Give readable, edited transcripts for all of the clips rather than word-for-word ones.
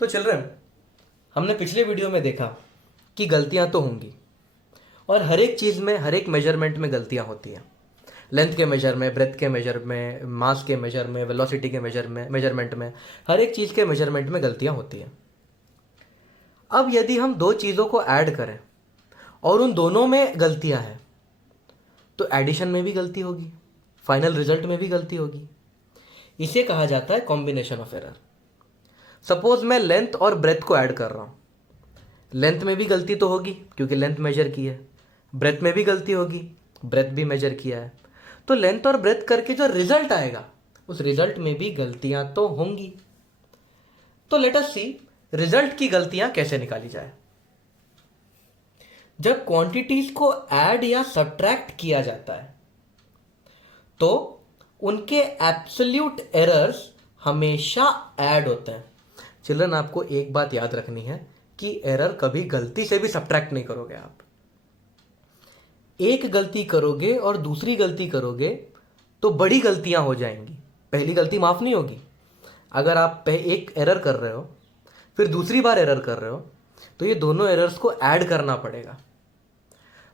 तो चिल्ड्रन, हमने पिछले वीडियो में देखा कि गलतियां तो होंगी और हर एक चीज़ में, हर एक मेजरमेंट में गलतियां होती हैं। लेंथ के मेजर में, ब्रेथ के मेजर में, मास के मेजर में, वेलोसिटी के मेजरमेंट में, हर एक चीज़ के मेजरमेंट में गलतियां होती हैं। अब यदि हम दो चीज़ों को ऐड करें और उन दोनों में गलतियां हैं तो एडिशन में भी गलती होगी, फाइनल रिजल्ट में भी गलती होगी। इसे कहा जाता है कॉम्बिनेशन ऑफ एरर। सपोज मैं लेंथ और ब्रेथ को ऐड कर रहा हूं, लेंथ में भी गलती तो होगी क्योंकि लेंथ मेजर की है, ब्रेथ में भी गलती होगी, ब्रेथ भी मेजर किया है। तो लेंथ और ब्रेथ करके जो रिजल्ट आएगा उस रिजल्ट में भी गलतियां तो होंगी। तो लेट अस सी रिजल्ट की गलतियां कैसे निकाली जाए। जब क्वांटिटीज को ऐड या सब्ट्रैक्ट किया जाता है तो उनके एब्सोल्यूट एरर्स हमेशा ऐड होते हैं। चिल्ड्रन, आपको एक बात याद रखनी है कि एरर कभी गलती से भी सब्ट्रैक्ट नहीं करोगे आप। एक गलती करोगे और दूसरी गलती करोगे तो बड़ी गलतियां हो जाएंगी, पहली गलती माफ नहीं होगी। अगर आप एक एरर कर रहे हो फिर दूसरी बार एरर कर रहे हो तो ये दोनों एरर्स को ऐड करना पड़ेगा।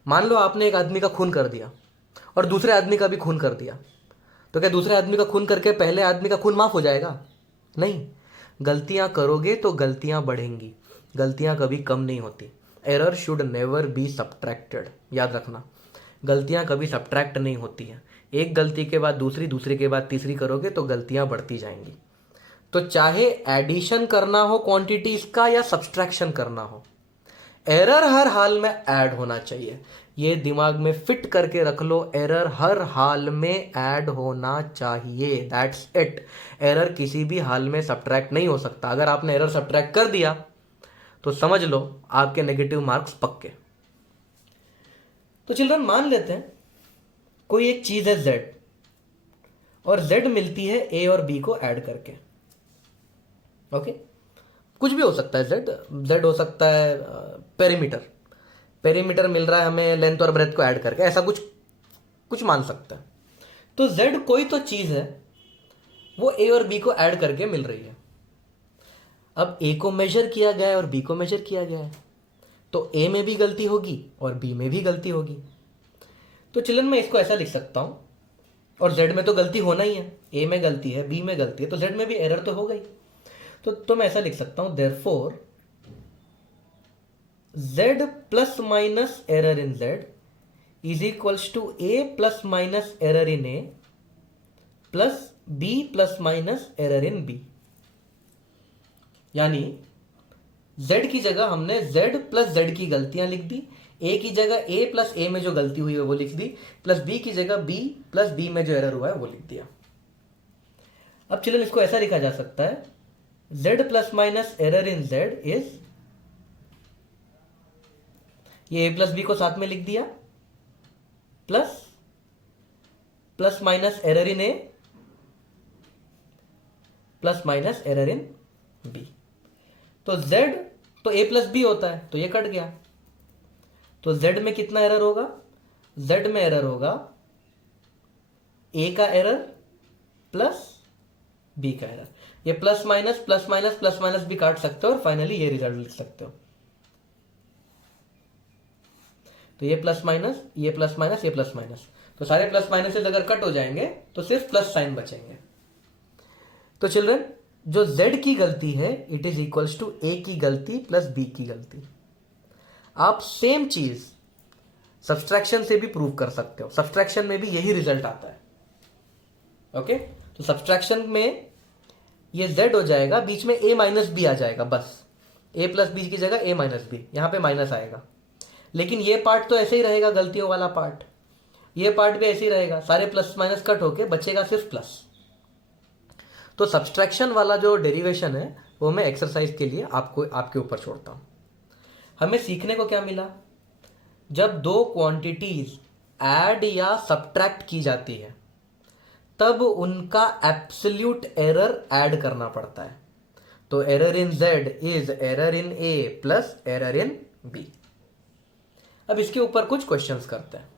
मान लो आपने एक आदमी का खून कर दिया और दूसरे आदमी का भी खून कर दिया, तो क्या दूसरे आदमी का खून करके पहले आदमी का खून माफ हो जाएगा? नहीं, गलतियां करोगे तो गलतियां बढ़ेंगी, गलतियां कभी कम नहीं होती। Error should never be subtracted, याद रखना, गलतियां कभी सब्ट्रैक्ट नहीं होती हैं। एक गलती के बाद दूसरी, दूसरी के बाद तीसरी करोगे तो गलतियां बढ़ती जाएंगी। तो चाहे एडिशन करना हो क्वांटिटीज का या सब्सट्रैक्शन करना हो, एरर हर हाल में ऐड होना चाहिए। ये दिमाग में फिट करके रख लो, एरर हर हाल में ऐड होना चाहिए, दैट्स इट। एरर किसी भी हाल में सब्ट्रैक्ट नहीं हो सकता। अगर आपने एरर सब्ट्रैक्ट कर दिया तो समझ लो आपके नेगेटिव मार्क्स पक्के। तो चिल्ड्रन, मान लेते हैं कोई एक चीज है z और z मिलती है a और b को ऐड करके। ओके, कुछ भी हो सकता है, z हो सकता है पेरीमीटर मिल रहा है हमें लेंथ और ब्रेथ को ऐड करके, ऐसा कुछ कुछ मान सकता है। तो z कोई तो चीज है, वो a और b को ऐड करके मिल रही है। अब a को मेजर किया गया है और b को मेजर किया गया है, तो a में भी गलती होगी और b में भी गलती होगी। तो चिल्ड्रन, मैं इसको ऐसा लिख सकता हूं, और z में तो गलती होना ही है, a में गलती है, b में गलती है, तो z में भी एरर तो हो गई। तो मैं ऐसा लिख सकता हूं, therefore z plus minus error in z is equals to a plus minus error in a plus b plus minus error in b। यानी z की जगह हमने z प्लस z की गलतियां लिख दी, a की जगह a प्लस a में जो गलती हुई है वो लिख दी, प्लस b की जगह b प्लस b में जो एरर हुआ है वो लिख दिया। अब चलो इसको ऐसा लिखा जा सकता है, z plus minus error in z is, ये a प्लस b को साथ में लिख दिया, plus plus minus error in a plus minus error in b। तो z तो a प्लस b होता है तो ये कट गया, तो z में कितना एरर होगा? z में एरर होगा a का एरर प्लस b का एरर। ये plus minus plus minus plus minus भी काट सकते हो और फाइनली ये रिजल्ट लिख सकते हो। तो ये प्लस माइनस, ये प्लस माइनस, ये प्लस माइनस, तो सारे प्लस माइनस अगर कट हो जाएंगे तो सिर्फ प्लस साइन बचेंगे। तो चिल्ड्रन, जो z की गलती है it is equals to a की गलती प्लस b की गलती। आप सेम चीज सब्सट्रैक्शन से भी प्रूव कर सकते हो, सब्सट्रैक्शन में भी यही रिजल्ट आता है। ओके, तो सब्सट्रैक्शन में ये z हो जाएगा, बीच में a माइनस बी आ जाएगा, बस a प्लस बी की जगह a माइनस बी, यहां पे माइनस आएगा। लेकिन ये पार्ट तो ऐसे ही रहेगा, गलतियों वाला पार्ट, ये पार्ट भी ऐसे ही रहेगा, सारे प्लस माइनस कट होके बचेगा सिर्फ प्लस। तो सब्सट्रैक्शन वाला जो डेरिवेशन है वो मैं एक्सरसाइज के लिए आपके ऊपर छोड़ता हूं। हमें सीखने को क्या मिला? जब दो क्वांटिटीज ऐड या सब्ट्रैक्ट की जाती है तब उनका एब्सोल्यूट एरर ऐड करना पड़ता है। तो error in z is error in a plus error in b। अब इसके ऊपर कुछ क्वेश्चंस करते हैं।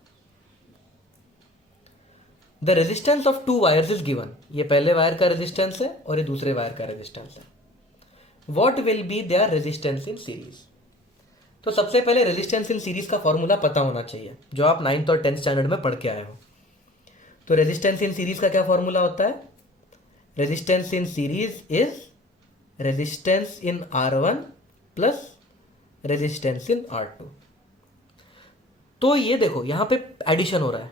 The resistance of to wires is given, ये पहले वायर का रेजिस्टेंस है और ये दूसरे वायर का रेजिस्टेंस है। What will be their resistance in series. तो सबसे पहले रेजिस्टेंस इन सीरीज का फॉर्मूला पता होना चाहिए, जो आप 9th और 10th स्टैंडर्ड में पढ़ के आए हो। तो रेजिस्टेंस इन सीरीज का क्या फॉर्मूला होता है? Resistance in series is resistance in R1 plus resistance in R2। तो ये देखो यहां पे एडिशन हो रहा है,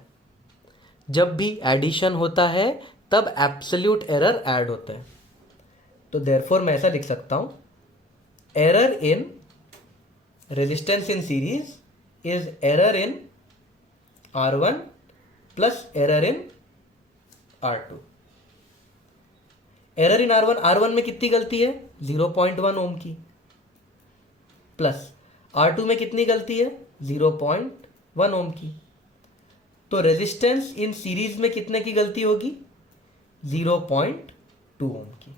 जब भी एडिशन होता है तब एब्सोल्यूट एरर ऐड होता है। तो देयरफॉर मैं ऐसा लिख सकता हूं, error in resistance in series is error in R1 plus error in R2। Error in R1 में कितनी गलती है? 0.1 ओम की, प्लस R2 में कितनी गलती है? 0.1 ओम की। तो रेजिस्टेंस इन सीरीज में कितने की गलती होगी? 0.2 ओम की।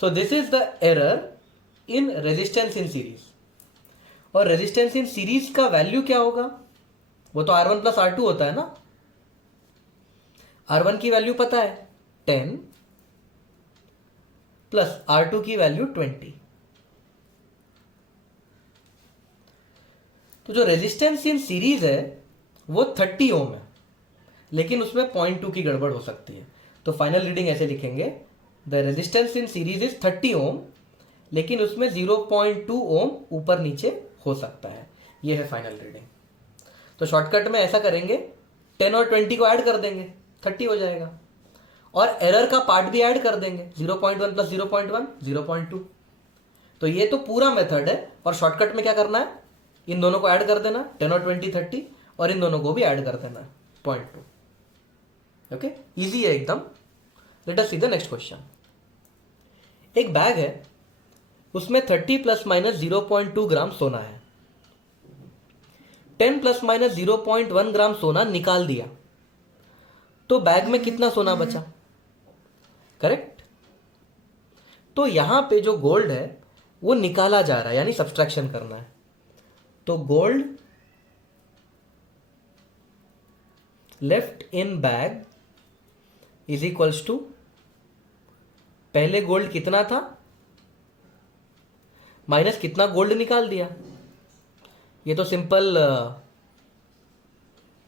सो this is the error in resistance in series. और रेजिस्टेंस इन सीरीज का वैल्यू क्या होगा? वो तो R1 प्लस R2 होता है ना। R1 की वैल्यू पता है 10 प्लस R2 की वैल्यू 20। तो जो रेजिस्टेंस इन सीरीज है वो 30 ओम है, लेकिन उसमें 0.2 की गड़बड़ हो सकती है। तो फाइनल रीडिंग ऐसे लिखेंगे, the resistance in series is 30 ओम, लेकिन उसमें 0.2 ओम ऊपर नीचे हो सकता है। ये है फाइनल रीडिंग। तो शॉर्टकट में ऐसा करेंगे, 10 और 20 को ऐड कर देंगे, 30 हो जाएगा, और एरर का पार्ट भी ऐड कर देंगे, 0.1 प्लस 0.1 0.2। तो ये तो पूरा मेथड है, और शॉर्टकट में क्या करना है? इन दोनों को ऐड कर देना, 10 और 20 30, और इन दोनों को भी ऐड कर देना 0.2। ओके, इजी है एकदम। Let us see the next question. एक बैग है, उसमें 30 प्लस माइनस 0.2 ग्राम सोना है। 10 प्लस माइनस 0.1 ग्राम सोना निकाल दिया, तो बैग में कितना सोना बचा? करेक्ट। तो यहां पे जो गोल्ड है वो निकाला जा रहा है, यानी सब्सट्रैक्शन करना है। तो gold left in bag is equals to, पहले गोल्ड कितना था माइनस कितना गोल्ड निकाल दिया। ये तो सिंपल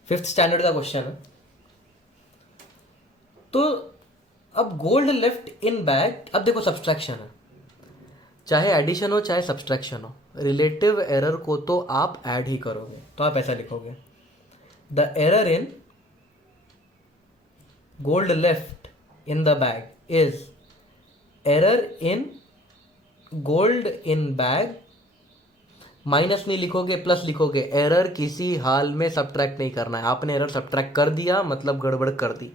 5th स्टैंडर्ड का क्वेश्चन है। तो अब गोल्ड लेफ्ट इन बैग, अब देखो सब्सट्रैक्शन है, चाहे एडिशन हो चाहे सब्सट्रैक्शन हो, रिलेटिव एरर को तो आप ऐड ही करोगे। तो आप ऐसा लिखोगे, the error in gold left in the bag is error in gold in bag, minus नहीं लिखोगे प्लस लिखोगे, एरर किसी हाल में सब्ट्रैक्ट नहीं करना है। आपने एरर सब्ट्रैक्ट कर दिया मतलब गड़बड़ कर दी।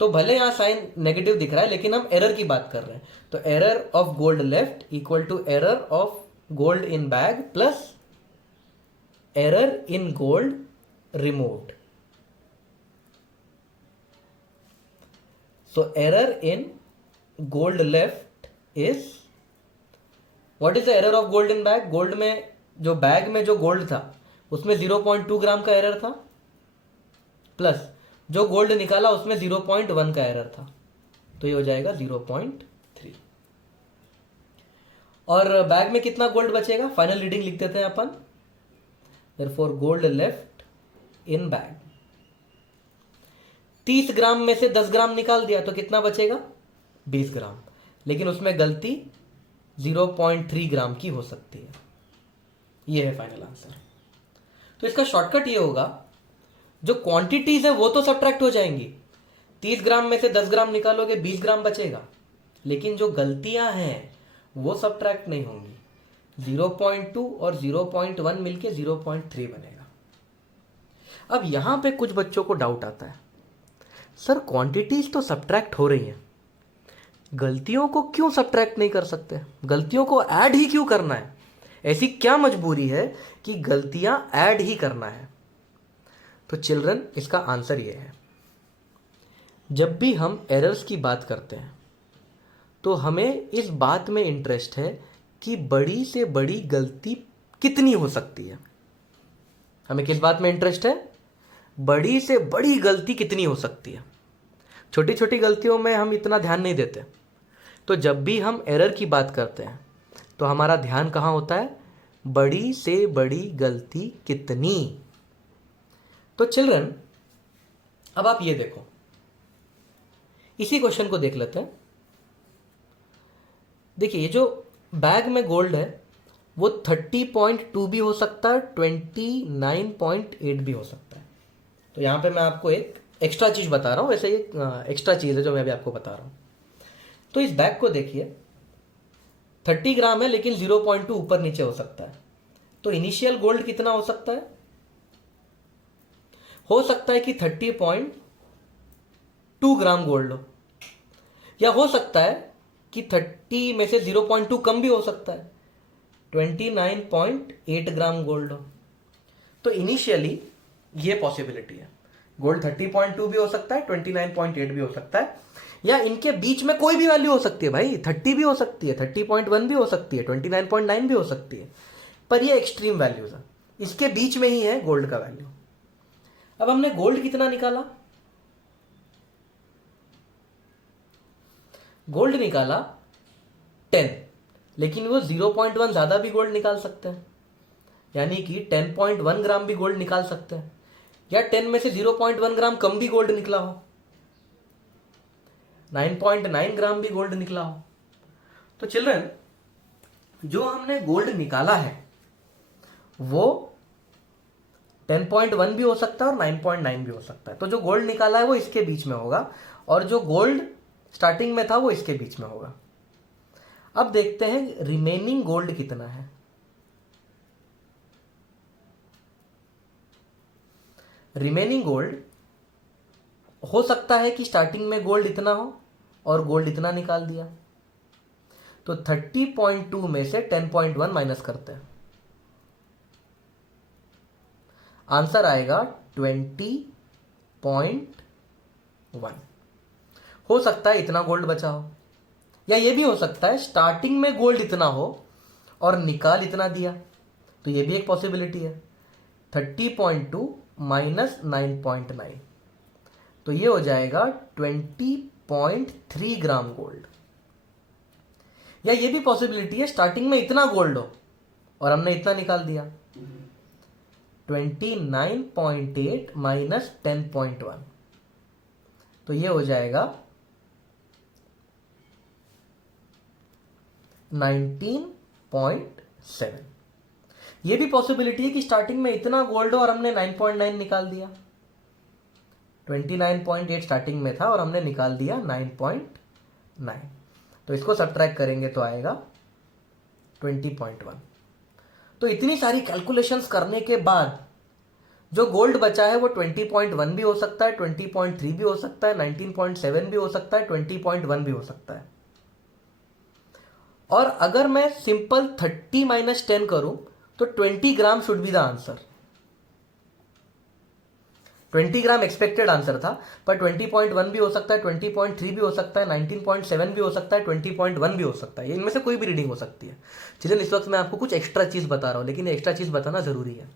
तो भले यहां साइन नेगेटिव दिख रहा है, लेकिन हम एरर की बात कर रहे हैं। तो error of gold left equal to error of gold in bag plus error in gold removed. So error in gold left is, what is the error of gold in bag? Gold में जो bag में जो gold था उसमें 0.2 ग्राम का error था, plus जो gold निकाला उसमें 0.1 का एरर था, तो ये हो जाएगा 0.3। और बैग में कितना गोल्ड बचेगा? फाइनल रीडिंग लिख देते हैं अपन, therefore gold left in bag. 30 gram में से 10 ग्राम निकाल दिया तो कितना बचेगा? 20 ग्राम, लेकिन उसमें गलती 0.3 ग्राम की हो सकती है। ये है फाइनल आंसर। तो इसका शॉर्टकट ये होगा, जो क्वांटिटीज है वो तो सब्ट्रैक्ट हो जाएंगी। 30 ग्राम में से 10 ग्राम निकालोगे 20 ग्राम बचेगा, लेकिन जो गलतियां हैं वो सब्ट्रैक्ट नहीं होंगी। 0.2 और 0.1 मिलके 0.3 बनेगा। अब यहां पे कुछ बच्चों को डाउट आता है, सर क्वांटिटीज तो सब्ट्रैक्ट हो रही हैं, गलतियों को क्यों सब्ट्रैक्ट नहीं कर सकते? गलतियों को ऐड ही क्यों करना है? ऐसी क्या मजबूरी है कि गलतियां ऐड ही करना है? तो चिल्ड्रन, इसका आंसर ये है, जब भी हम एरर्स की बात करते हैं तो हमें इस बात में इंटरेस्ट है कि बड़ी से बड़ी गलती कितनी हो सकती है। हमें किस बात में इंटरेस्ट है? बड़ी से बड़ी गलती कितनी हो सकती है। छोटी छोटी गलतियों में हम इतना ध्यान नहीं देते, तो जब भी हम एरर की बात करते हैं तो हमारा ध्यान कहाँ होता है? बड़ी से बड़ी गलती कितनी। तो चिल्ड्रन अब आप ये देखो, इसी क्वेश्चन को देख लेते हैं। देखिए ये जो बैग में गोल्ड है वो 30.2 भी हो सकता है, 29.8 भी हो सकता है। तो यहाँ पे मैं आपको एक एक्स्ट्रा चीज़ बता रहा हूँ, वैसे ये एक्स्ट्रा चीज़ है जो मैं अभी आपको बता रहा हूँ। तो इस बैग को देखिए 30 ग्राम है लेकिन 0.2 ऊपर नीचे हो सकता है। तो इनिशियल गोल्ड कितना हो सकता है? हो सकता है कि 30.2 ग्राम गोल्ड हो, या हो सकता है कि 30 में से 0.2 कम भी हो सकता है, 29.8 ग्राम गोल्ड हो। तो इनिशियली ये पॉसिबिलिटी है, गोल्ड 30.2 भी हो सकता है, 29.8 भी हो सकता है, या इनके बीच में कोई भी वैल्यू हो सकती है भाई। 30 भी हो सकती है, 30.1 भी हो सकती है, 29.9 भी हो सकती है, पर ये एक्सट्रीम वैल्यूज है, इसके बीच में ही है गोल्ड का वैल्यू। अब हमने गोल्ड कितना निकाला? गोल्ड निकाला 10, लेकिन वो 0.1 ज्यादा भी गोल्ड निकाल सकते हैं, यानी कि 10.1 ग्राम भी गोल्ड निकाल सकते हैं, या 10 में से 0.1 ग्राम कम भी गोल्ड निकला हो, 9.9 ग्राम भी गोल्ड निकला हो। तो चिल्ड्रन जो हमने गोल्ड निकाला है वो 10.1 भी हो सकता है और 9.9 भी हो सकता है। तो जो गोल्ड निकाला है वो इसके बीच में होगा, और जो गोल्ड स्टार्टिंग में था वो इसके बीच में होगा। अब देखते हैं रिमेनिंग गोल्ड कितना है। रिमेनिंग गोल्ड हो सकता है कि स्टार्टिंग में गोल्ड इतना हो और गोल्ड इतना निकाल दिया। तो 30.2 में से 10.1 माइनस करते हैं, आंसर आएगा 20.1। हो सकता है इतना गोल्ड बचा हो, या ये भी हो सकता है स्टार्टिंग में गोल्ड इतना हो और निकाल इतना दिया, तो ये भी एक पॉसिबिलिटी है। 30.2 माइनस 9.9, तो ये हो जाएगा 20.3 ग्राम गोल्ड। या ये भी पॉसिबिलिटी है स्टार्टिंग में इतना गोल्ड हो और हमने इतना निकाल दिया, 29.8 माइनस 10.1, तो ये हो जाएगा 19.7। ये भी पॉसिबिलिटी है कि स्टार्टिंग में इतना गोल्ड हो और हमने 9.9 निकाल दिया, 29.8 स्टार्टिंग में था और हमने निकाल दिया 9.9, तो इसको सब्ट्रैक्ट करेंगे तो आएगा 20.1। तो इतनी सारी कैलकुलेशंस करने के बाद जो गोल्ड बचा है वो 20.1 भी हो सकता है, 20.3 भी हो सकता है, 19.7 भी हो सकता है, 20.1 भी हो सकता है। और अगर मैं सिंपल 30 माइनस 10 करूं तो 20 gram should be the answer. 20 gram expected answer था, पर 20.1 भी हो सकता है, 20.3 भी हो सकता है, 19.7 भी हो सकता है, 20.1 भी हो सकता है, इनमें से कोई भी रीडिंग हो सकती है। चिल्ड्रन इस वक्त मैं आपको कुछ एक्स्ट्रा चीज बता रहा हूं, लेकिन एक्स्ट्रा चीज बताना जरूरी है।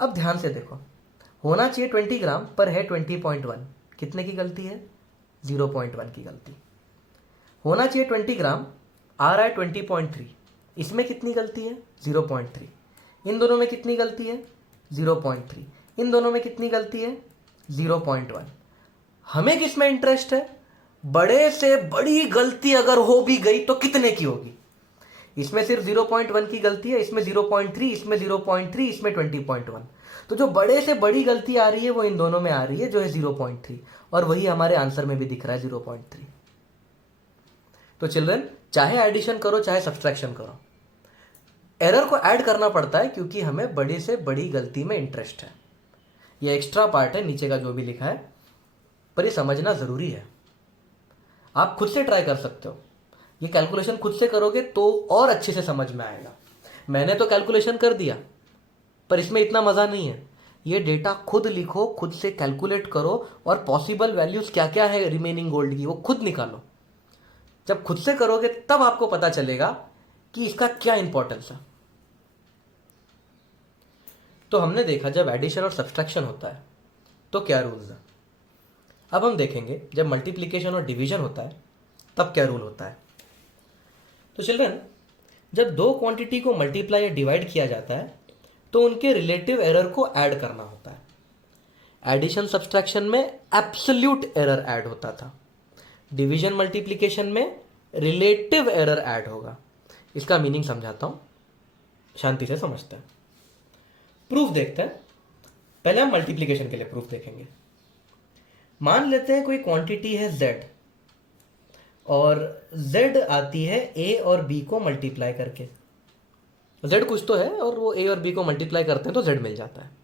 अब ध्यान से देखो, होना चाहिए 20 ग्राम पर है 20.1, कितने की गलती है? 0.1 की गलती। होना चाहिए 20 ग्राम, आ रहा है 20.3, इसमें कितनी गलती है? 0.3। इन दोनों में कितनी गलती है? 0.3। इन दोनों में कितनी गलती है? 0.1। हमें किस में इंटरेस्ट है? बड़े से बड़ी गलती अगर हो भी गई तो कितने की होगी? इसमें सिर्फ 0.1 की गलती है, इसमें 0.3, इसमें 0.3, इसमें 20.1। तो जो बड़े से बड़ी गलती आ रही है वो इन दोनों में आ रही है, जो है 0.3, और वही हमारे आंसर में भी दिख रहा है 0.3। तो चिल्ड्रन चाहे एडिशन करो चाहे सब्सट्रैक्शन करो, एरर को ऐड करना पड़ता है क्योंकि हमें बड़ी से बड़ी गलती में इंटरेस्ट है। ये एक्स्ट्रा पार्ट है नीचे का जो भी लिखा है, पर ये समझना जरूरी है। आप खुद से ट्राई कर सकते हो, ये कैलकुलेशन खुद से करोगे तो और अच्छे से समझ में आएगा। मैंने तो कैलकुलेशन कर दिया, पर इसमें इतना मजा नहीं है। ये डेटा खुद लिखो, खुद से कैलकुलेट करो, और पॉसिबल वैल्यूज क्या क्या है रिमेनिंग गोल्ड की वो खुद निकालो। जब खुद से करोगे तब आपको पता चलेगा कि इसका क्या इंपॉर्टेंस है। तो हमने देखा जब एडिशन और सब्सट्रैक्शन होता है तो क्या रूल्स है। अब हम देखेंगे जब मल्टीप्लिकेशन और डिवीजन होता है तब क्या रूल होता है? तो चिल्ड्रन, जब दो क्वांटिटी को मल्टीप्लाई या डिवाइड किया जाता है तो उनके रिलेटिव एरर को ऐड करना होता है। एडिशन सब्सट्रैक्शन में एब्सोल्यूट एरर ऐड होता था, डिवीजन मल्टीप्लिकेशन में रिलेटिव एरर ऐड होगा। इसका मीनिंग समझाता हूं, शांति से समझते हैं। प्रूफ देखते हैं। पहले हम मल्टीप्लिकेशन के लिए प्रूफ देखेंगे। मान लेते हैं कोई क्वांटिटी है z और z आती है a और b को मल्टीप्लाई करके। z कुछ तो है और वो a और b को मल्टीप्लाई करते हैं तो z मिल जाता है।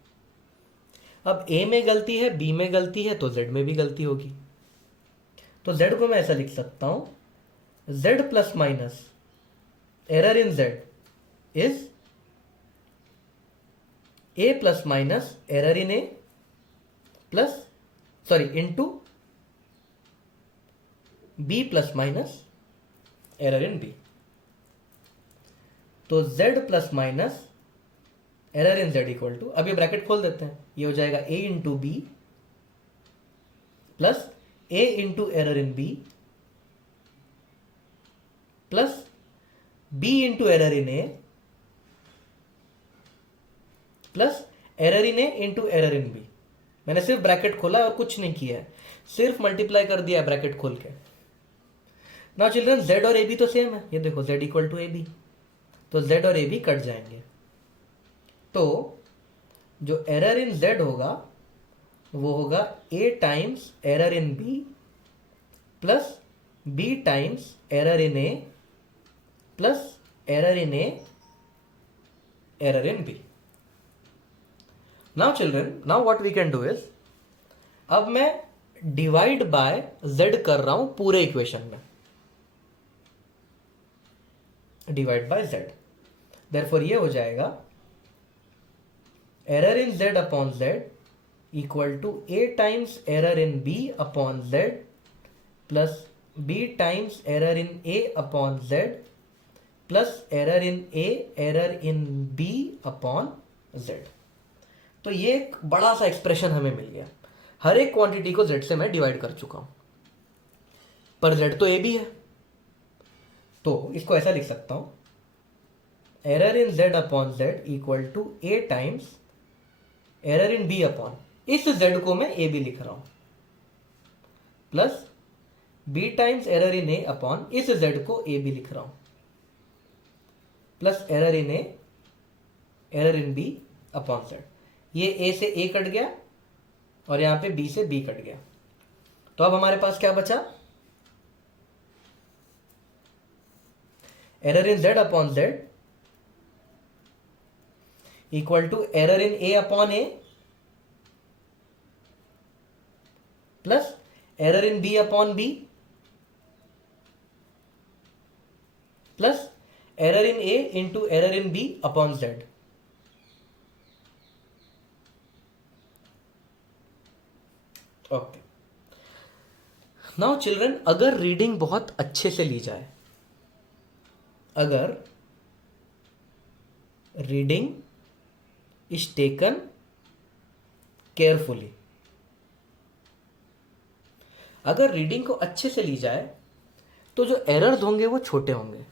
अब a में गलती है, b में गलती है, तो z में भी गलती होगी। तो z को मैं ऐसा लिख सकता हूं, z plus minus error in z is a plus minus error in a plus into b plus minus error in b। तो z plus minus error in z equal to, अब ये ब्रैकेट खोल देते हैं, ये हो जाएगा a into B plus a into error in b plus b into error in a plus error in a into error in b। मैंने सिर्फ ब्रैकेट खोला और कुछ नहीं किया है, सिर्फ मल्टीप्लाई कर दिया ब्रैकेट खोल के। नाउ चिल्ड्रन, z और ab तो सेम है, ये देखो z इक्वल टू ab, तो z और ab कट जाएंगे। तो जो एरर इन z होगा वो होगा a times error in b plus b times error in a plus error in a error in b। Now children, now what we can do is, अब मैं divide by z कर रहा हूं पूरे equation में, डिवाइड बाय z। देयरफॉर ये हो जाएगा error in z upon z equal to a times error in b upon z plus b times error in a upon z plus error in a error in b upon z। तो ये एक बड़ा सा expression हमें मिल गया। हर एक quantity को z से मैं डिवाइड कर चुका हूं, पर z तो a b है, तो इसको ऐसा लिख सकता हूं, error in z upon z equal to a times error in b upon, इस z को मैं a b लिख रहा हूं, plus b times error in a upon, इस z को a b लिख रहा हूं, plus error in a error in b upon z। ये a से a कट गया और यहां पे b से b कट गया। तो अब हमारे पास क्या बचा, error in z upon z equal to error in a upon a plus error in b upon b plus error in a into error in b upon z। Okay, now children, अगर reading बहुत अच्छे से ली जाए, अगर reading is taken carefully, अगर reading को अच्छे से ली जाए तो जो एरर्स होंगे वो छोटे होंगे।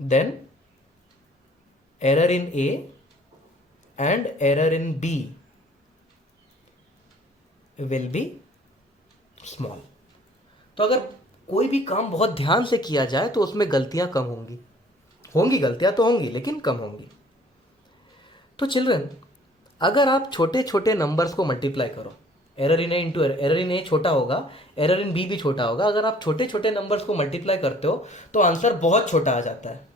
Then error in a and error in b will be small. तो अगर कोई भी काम बहुत ध्यान से किया जाए तो उसमें गलतियां कम होंगी, गलतियां तो होंगी लेकिन कम होंगी। तो चिल्ड्रन, अगर आप छोटे छोटे नंबर्स को मल्टीप्लाई करो, error in A into error in A छोटा होगा, एरर इन बी भी छोटा होगा, अगर आप छोटे छोटे नंबर्स को मल्टीप्लाई करते हो तो आंसर बहुत छोटा आ जाता है।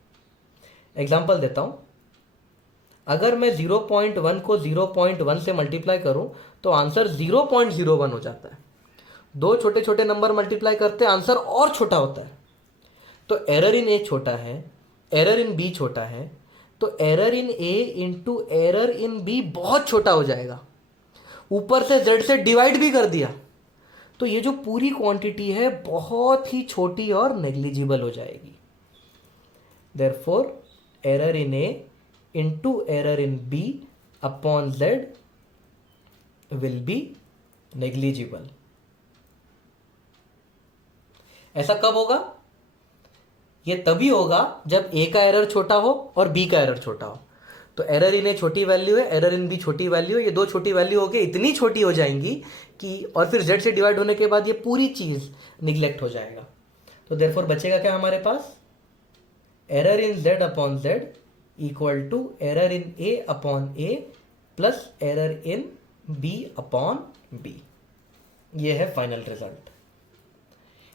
एग्जाम्पल देता हूं, अगर मैं 0.1 को 0.1 से मल्टीप्लाई करूं तो आंसर 0.01 हो जाता है। दो छोटे छोटे नंबर मल्टीप्लाई करते हैं, आंसर और छोटा होता है। तो एरर इन ए छोटा है, एरर इन बी छोटा है, तो error in A into error in b बहुत छोटा हो जाएगा। ऊपर से z से डिवाइड भी कर दिया तो ये जो पूरी क्वांटिटी है बहुत ही छोटी और नेग्लिजिबल हो जाएगी। Therefore error in A into error in b upon z will be negligible. ऐसा कब होगा? ये तभी होगा जब ए का एरर छोटा हो और बी का एरर छोटा हो। तो एरर इन ए छोटी वैल्यू है, एरर इन बी छोटी वैल्यू है, ये दो छोटी वैल्यू होके इतनी छोटी हो जाएंगी कि और फिर z से डिवाइड होने के बाद ये पूरी चीज निग्लेक्ट हो जाएगा। तो देयरफॉर बचेगा क्या हमारे पास? Error in z upon z equal to error in a upon a plus error in b upon b। ये है फाइनल रिजल्ट।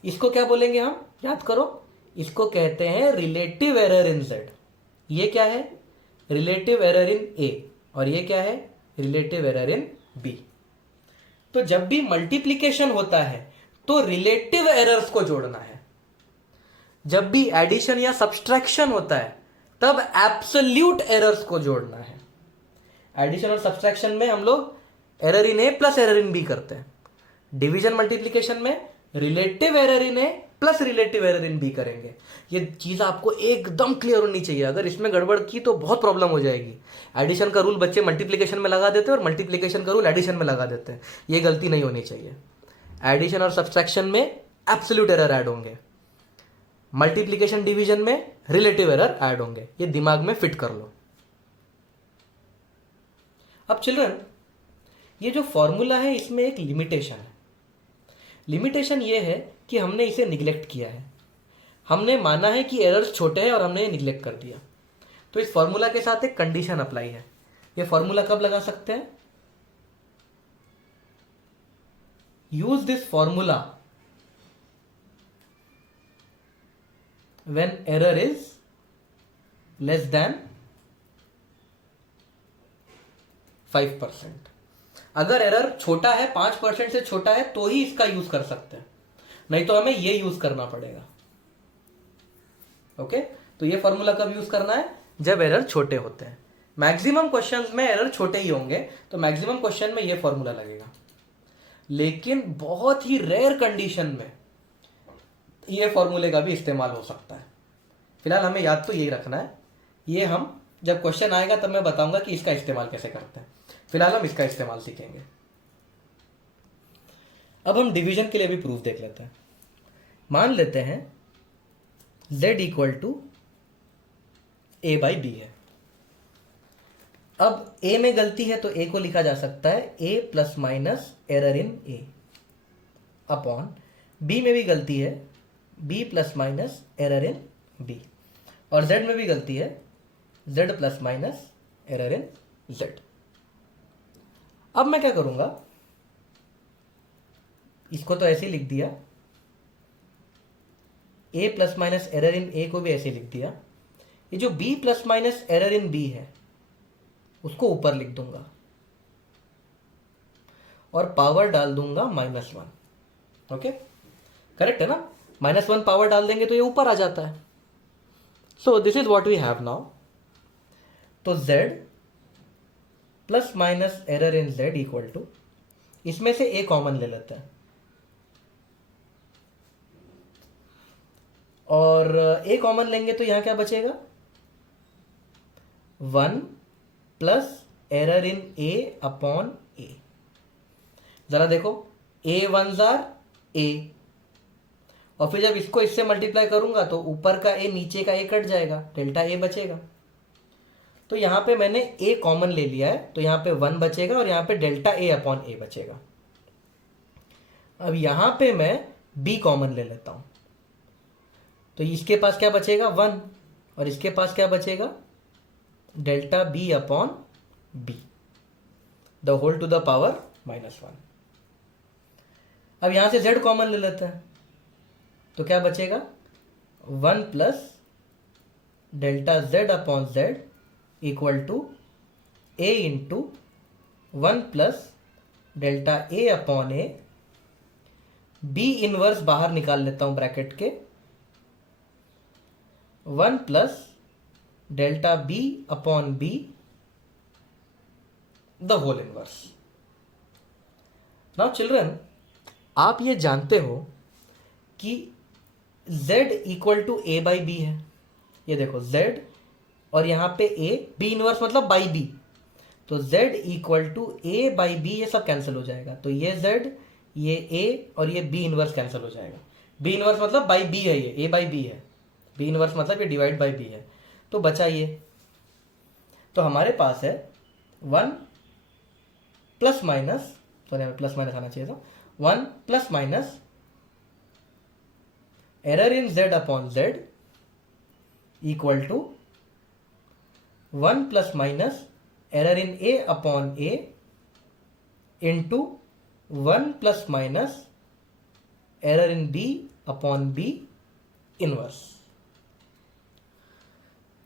इसको क्या बोलेंगे हम? याद करो, इसको कहते हैं रिलेटिव एरर इन z। ये क्या है? Relative error in a। और ये क्या है? Relative error in b। तो जब भी मल्टीप्लीकेशन होता है तो रिलेटिव एरर्स को जोड़ना है। जब भी एडिशन या सब्सट्रैक्शन होता है तब एब्सोल्यूट एरर्स को जोड़ना है। एडिशन और सब्सट्रैक्शन में हम लोग error in a plus error in b करते हैं। डिवीजन मल्टीप्लीकेशन में relative error in a plus relative error in b करेंगे। ये चीज आपको एकदम क्लियर होनी चाहिए। अगर इसमें गड़बड़ की तो बहुत प्रॉब्लम हो जाएगी। एडिशन का रूल बच्चे मल्टीप्लीकेशन में लगा देते हैं और मल्टीप्लीकेशन का रूल एडिशन में लगा देते हैं। ये गलती नहीं होनी चाहिए। एडिशन और सब्सट्रैक्शन में एब्सोल्यूट एरर ऐड होंगे, मल्टीप्लीकेशन डिवीजन में रिलेटिव एरर ऐड होंगे। ये दिमाग में फिट कर लो। अब चिल्ड्रन, ये जो फॉर्मूला है इसमें एक लिमिटेशन है। लिमिटेशन ये है कि हमने इसे निग्लेक्ट किया है। हमने माना है कि एरर्स छोटे हैं और हमने ये निग्लेक्ट कर दिया। तो इस फॉर्मूला के साथ एक कंडीशन अप्लाई है। ये फॉर्मूला कब लगा सकते हैं? Use this formula when error is less than 5%। अगर एरर छोटा है, 5% से छोटा है, तो ही इसका यूज कर सकते हैं, नहीं तो हमें ये यूज करना पड़ेगा। ओके, तो ये फॉर्मूला कब यूज करना है? जब एरर छोटे होते हैं। मैक्सिमम क्वेश्चंस में एरर छोटे ही होंगे, तो मैक्सिमम क्वेश्चन में ये फॉर्मूला लगेगा। लेकिन बहुत ही रेयर कंडीशन में ये फॉर्मूले का भी इस्तेमाल हो सकता है। फिलहाल हमें याद तो यही रखना है। ये हम जब क्वेश्चन आएगा तब मैं बताऊंगा कि इसका इस्तेमाल कैसे करते हैं। फिलहाल हम इसका इस्तेमाल सीखेंगे। अब हम डिवीजन के लिए भी प्रूफ देख लेते हैं। मान लेते हैं z equal to a by b है। अब a में गलती है तो a को लिखा जा सकता है a plus minus error in a upon b में भी गलती है b plus minus error in b, और z में भी गलती है z plus minus error in z। अब मैं क्या करूंगा? इसको तो ऐसे ही लिख दिया, a plus minus error in a को भी ऐसे लिख दिया। ये जो b plus minus error in b है उसको ऊपर लिख दूंगा और पावर डाल दूंगा -1। ओके, करेक्ट है ना? -1 पावर डाल देंगे तो ये ऊपर आ जाता है। So this is what we have now. तो z plus minus error in z equal to, इसमें से a कॉमन ले लेते हैं और a कॉमन लेंगे तो यहां क्या बचेगा? 1 plus error in a upon a। जरा देखो, a वन जार a, और फिर जब इसको इससे मल्टीप्लाई करूंगा तो ऊपर का a नीचे का a कट जाएगा, डेल्टा a बचेगा। तो यहां पे मैंने a कॉमन ले लिया है तो यहां पे 1 बचेगा और यहां पे डेल्टा a अपॉन a बचेगा। अब यहां पे मैं b कॉमन ले लेता हूं तो इसके पास क्या बचेगा? 1, और इसके पास क्या बचेगा? Delta b upon b, the whole to the power -1। अब यहां से z कॉमन ले लेते हैं तो क्या बचेगा? 1 plus delta z upon z equal to a into 1 plus delta a upon a। b inverse बाहर निकाल लेता हूं ब्रैकेट के, 1 plus delta b upon b the whole inverse. Now children, आप ये जानते हो कि z equal to a by b है। ये देखो z और यहाँ पे a, b इनवर्स मतलब बाई b, तो z equal to a by b, ये सब कैंसिल हो जाएगा। तो ये z, ये a और ये b इनवर्स कैंसिल हो जाएगा। बी इनवर्स मतलब बाई बी है, ये ए बाई बी है, बी इनवर्स मतलब ये डिवाइड बाई बी है। तो बचा ये, तो हमारे पास है 1 plus minus, sorry plus minus आना चाहिए था, 1 plus minus error in z upon z equal to 1 plus minus error in a upon a into 1 plus minus error in b upon b inverse.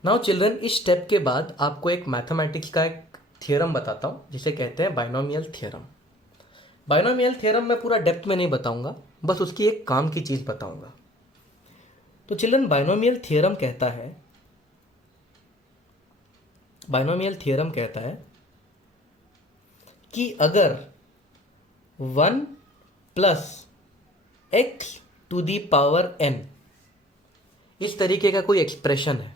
Now children, इस step के बाद आपको एक mathematics का एक थियरम बताता हूं जिसे कहते हैं बाइनोमियल थियरम। बाइनोमियल थियरम मैं पूरा डेप्थ में नहीं बताऊंगा, बस उसकी एक काम की चीज बताऊंगा। तो चिल्ड्रन, बाइनोमियल थियरम कहता है कि अगर 1 plus x to the power n इस तरीके का कोई एक्सप्रेशन है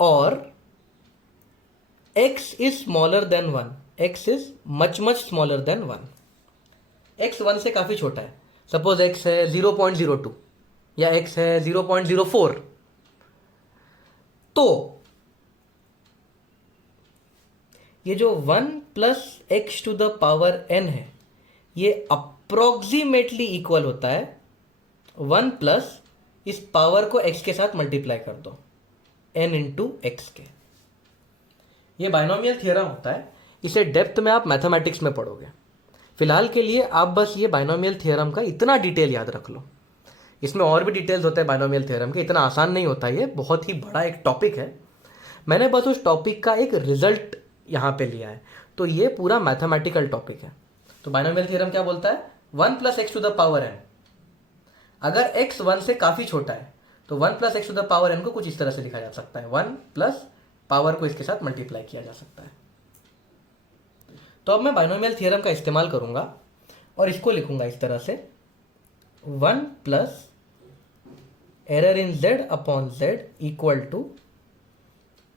और x is smaller than 1, x is much smaller than 1, x 1 से काफी छोटा है, सपोज x है 0.02 या x है 0.04, तो ये जो 1 plus x to the power n है ये अप्रोक्सीमेटली इक्वल होता है 1 प्लस इस पावर को x के साथ मल्टीप्लाई कर दो n इंटू एक्स के। ये बाइनोमियल थियरम होता है, इसे डेप्थ में आप मैथमेटिक्स में पढ़ोगे। फिलहाल के लिए आप बस ये बाइनोमियल थियरम का इतना डिटेल याद रख लो। इसमें और भी डिटेल्स होते हैं बाइनोमियल थियरम के, इतना आसान नहीं होता, ये बहुत ही बड़ा एक टॉपिक है। मैंने बस उस टॉपिक का एक रिजल्ट यहाँ पे लिया है, तो ये पूरा मैथमेटिकल टॉपिक है। तो बाइनोमियल थियरम क्या बोलता है, 1 plus x to the power n, अगर x 1 से काफी छोटा है तो 1 plus x to the power n को कुछ इस तरह से लिखा जा सकता है, 1 प्लस पावर को इसके साथ मल्टीप्लाई किया जा सकता है। तो अब मैं बाइनोमियल थियरम का इस्तेमाल करूंगा और इसको लिखूंगा इस तरह से, 1 plus error in z upon z equal to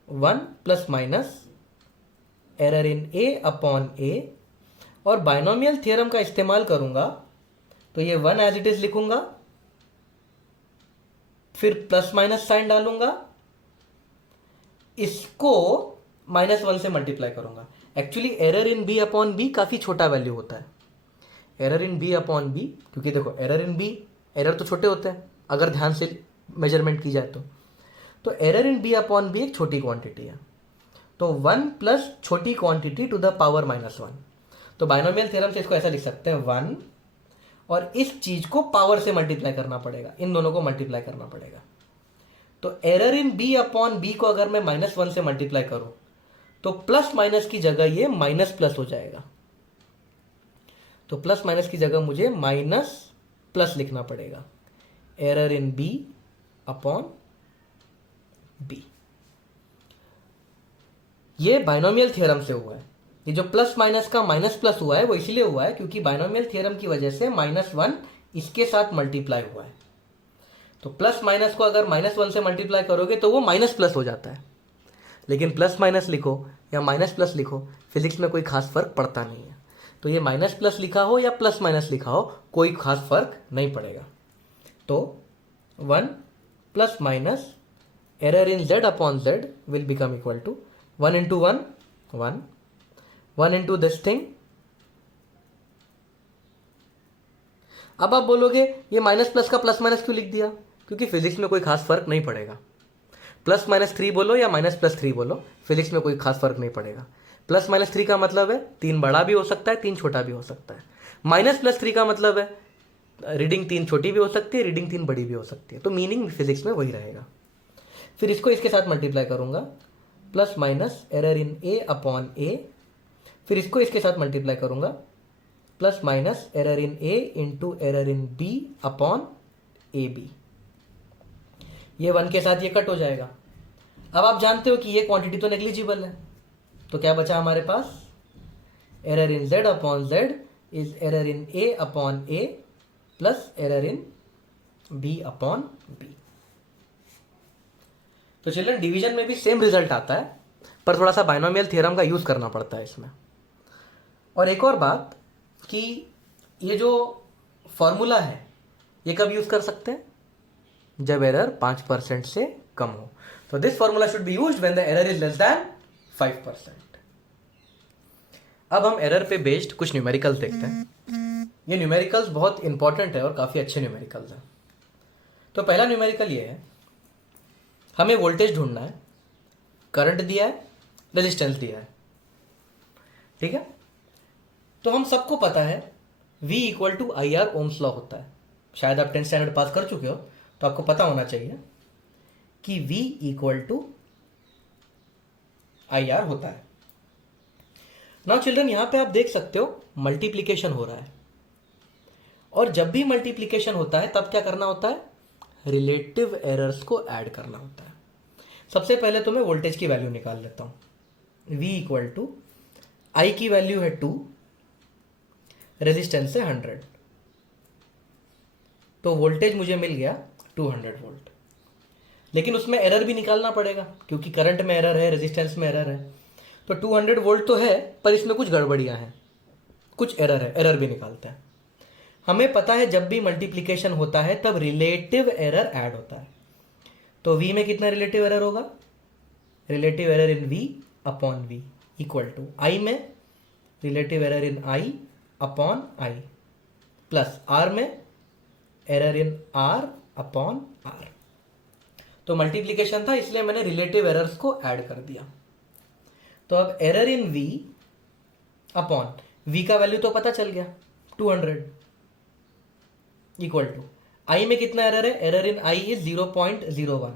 1 plus minus error in a upon a, और बाइनोमियल थियरम का इस्तेमाल करूंगा तो ये 1 एज इट इज लिखूंगा, फिर प्लस माइनस साइन डालूंगा, इसको -1 से मल्टीप्लाई करूंगा। Actually error in b upon b काफी छोटा वैल्यू होता है, error in b upon b, क्योंकि देखो एरर इन b, एरर तो छोटे होते हैं अगर ध्यान से मेजरमेंट की जाए तो error in b upon b एक छोटी क्वांटिटी है, तो 1 प्लस छोटी क्वांटिटी टू द पावर -1। तो बाइनोमियल थ्योरम से इसको ऐसा लिख सकते हैं, 1 और इस चीज को पावर से मल्टीप्लाई करना पड़ेगा, इन दोनों को मल्टीप्लाई करना पड़ेगा। तो error in b upon b को अगर मैं -1 से मल्टीप्लाई करूं तो प्लस माइनस की जगह ये माइनस प्लस हो जाएगा, तो प्लस माइनस की जगह मुझे माइनस प्लस लिखना पड़ेगा, error in b upon b। ये बाइनोमियल थ्योरम से हुआ है। ये जो प्लस माइनस का माइनस प्लस हुआ है वो इसलिए हुआ है क्योंकि बाइनोमियल थ्योरम की वजह से -1 इसके साथ मल्टीप्लाई हुआ है। तो प्लस माइनस को अगर -1 से मल्टीप्लाई करोगे तो वो माइनस प्लस हो जाता है, लेकिन प्लस माइनस लिखो या माइनस प्लस लिखो, फिजिक्स में कोई खास फर्क पड़ता नहीं है। तो ये माइनस प्लस लिखा हो या प्लस माइनस लिखा हो कोई खास फर्क नहीं पड़ेगा। तो 1 plus minus error in z upon z will become equal to 1 into 1 1, 1 into this thing. अब आप बोलोगे ये माइनस प्लस का प्लस माइनस क्यों लिख दिया, क्योंकि फिजिक्स में कोई खास फर्क नहीं पड़ेगा। प्लस माइनस 3 बोलो या माइनस प्लस 3 बोलो, फिजिक्स में कोई खास फर्क नहीं पड़ेगा। प्लस माइनस 3 का मतलब है 3 बड़ा भी हो सकता है 3 छोटा भी हो सकता है। माइनस प्लस 3 का मतलब है रीडिंग 3 छोटी भी हो सकती है, रीडिंग 3 बड़ी भी हो सकती है। तो मीनिंग फिजिक्स में वही रहेगा। फिर इसको इसके साथ मल्टीप्लाई करूंगा, plus minus error in a upon a, फिर इसको इसके साथ मल्टीप्लाई करूंगा, plus minus error in a into error in b upon a b. ये 1 के साथ ये कट हो जाएगा। अब आप जानते हो कि ये क्वांटिटी तो नेग्लिजिबल है, तो क्या बचा हमारे पास, error in z upon z is error in a upon a plus error in b upon b। तो चिल्ड्रन डिवीजन में भी सेम रिजल्ट आता है, पर थोड़ा सा बाइनोमियल थ्योरम का यूज करना पड़ता है इसमें। और एक और बात कि ये जो फॉर्मूला है ये कब यूज कर सकते हैं? जब एरर 5% से कम हो। तो this formula should be used when the error is less than 5%। अब हम एरर पे बेस्ड कुछ न्यूमेरिकल्स देखते हैं। ये न्यूमेरिकल्स बहुत इंपॉर्टेंट है और काफ़ी अच्छे न्यूमेरिकल्स हैं। तो पहला न्यूमेरिकल ये है, हमें वोल्टेज ढूंढना है, करंट दिया है, रेजिस्टेंस दिया है, ठीक है। तो हम सबको पता है V equal to I R Ohm's law होता है। शायद आप 10th स्टैंडर्ड पास कर चुके हो तो आपको पता होना चाहिए कि V equal to I R होता है। नाउ चिल्ड्रन, यहां पे आप देख सकते हो मल्टीप्लीकेशन हो रहा है, और जब भी मल्टीप्लीकेशन होता है तब क्या करना होता है? रिलेटिव एरर्स को ऐड करना होता है। सबसे पहले तो मैं वोल्टेज की वैल्यू निकाल लेता हूं। V इक्वल टू आई की वैल्यू है 2, रेजिस्टेंस है 100, तो वोल्टेज मुझे मिल गया 200 वोल्ट। लेकिन उसमें एरर भी निकालना पड़ेगा क्योंकि करंट में एरर है, रेजिस्टेंस में एरर है। तो 200 वोल्ट तो है पर इसमें कुछ गड़बड़ियां हैं, कुछ एरर है, एरर भी निकालते हैं। हमें पता है जब भी मल्टीप्लिकेशन होता है तब रिलेटिव एरर ऐड होता है। तो V में कितना रिलेटिव एरर होगा? Relative error in V upon V equal to I में relative error in I upon I plus R में error in R upon R। तो मल्टीप्लिकेशन था इसलिए मैंने रिलेटिव एरर्स को ऐड कर दिया। तो अब error in V upon V का वैल्यू तो पता चल गया 200 इक्वल टू I में कितना एरर है? Error in I is 0.01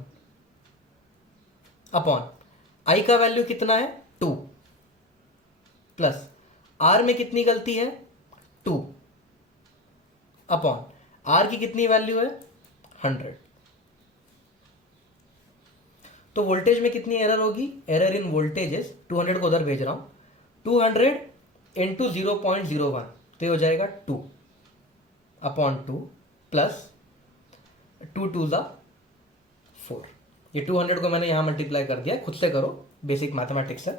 upon I का वैल्यू कितना है? 2 प्लस R में कितनी गलती है? 2 अपॉन R की कितनी वैल्यू है? 100। तो वोल्टेज में कितनी एरर होगी? एरर इन वोल्टेजेस 200 को उधर भेज रहा हूं, 200 इंटू 0.01 तो ये हो जाएगा 2 अपॉन 2 प्लस 2 2 ज़ा 4। ये 200 को मैंने यहां मल्टीप्लाई कर दिया, खुद से करो, बेसिक मैथमेटिक्स है।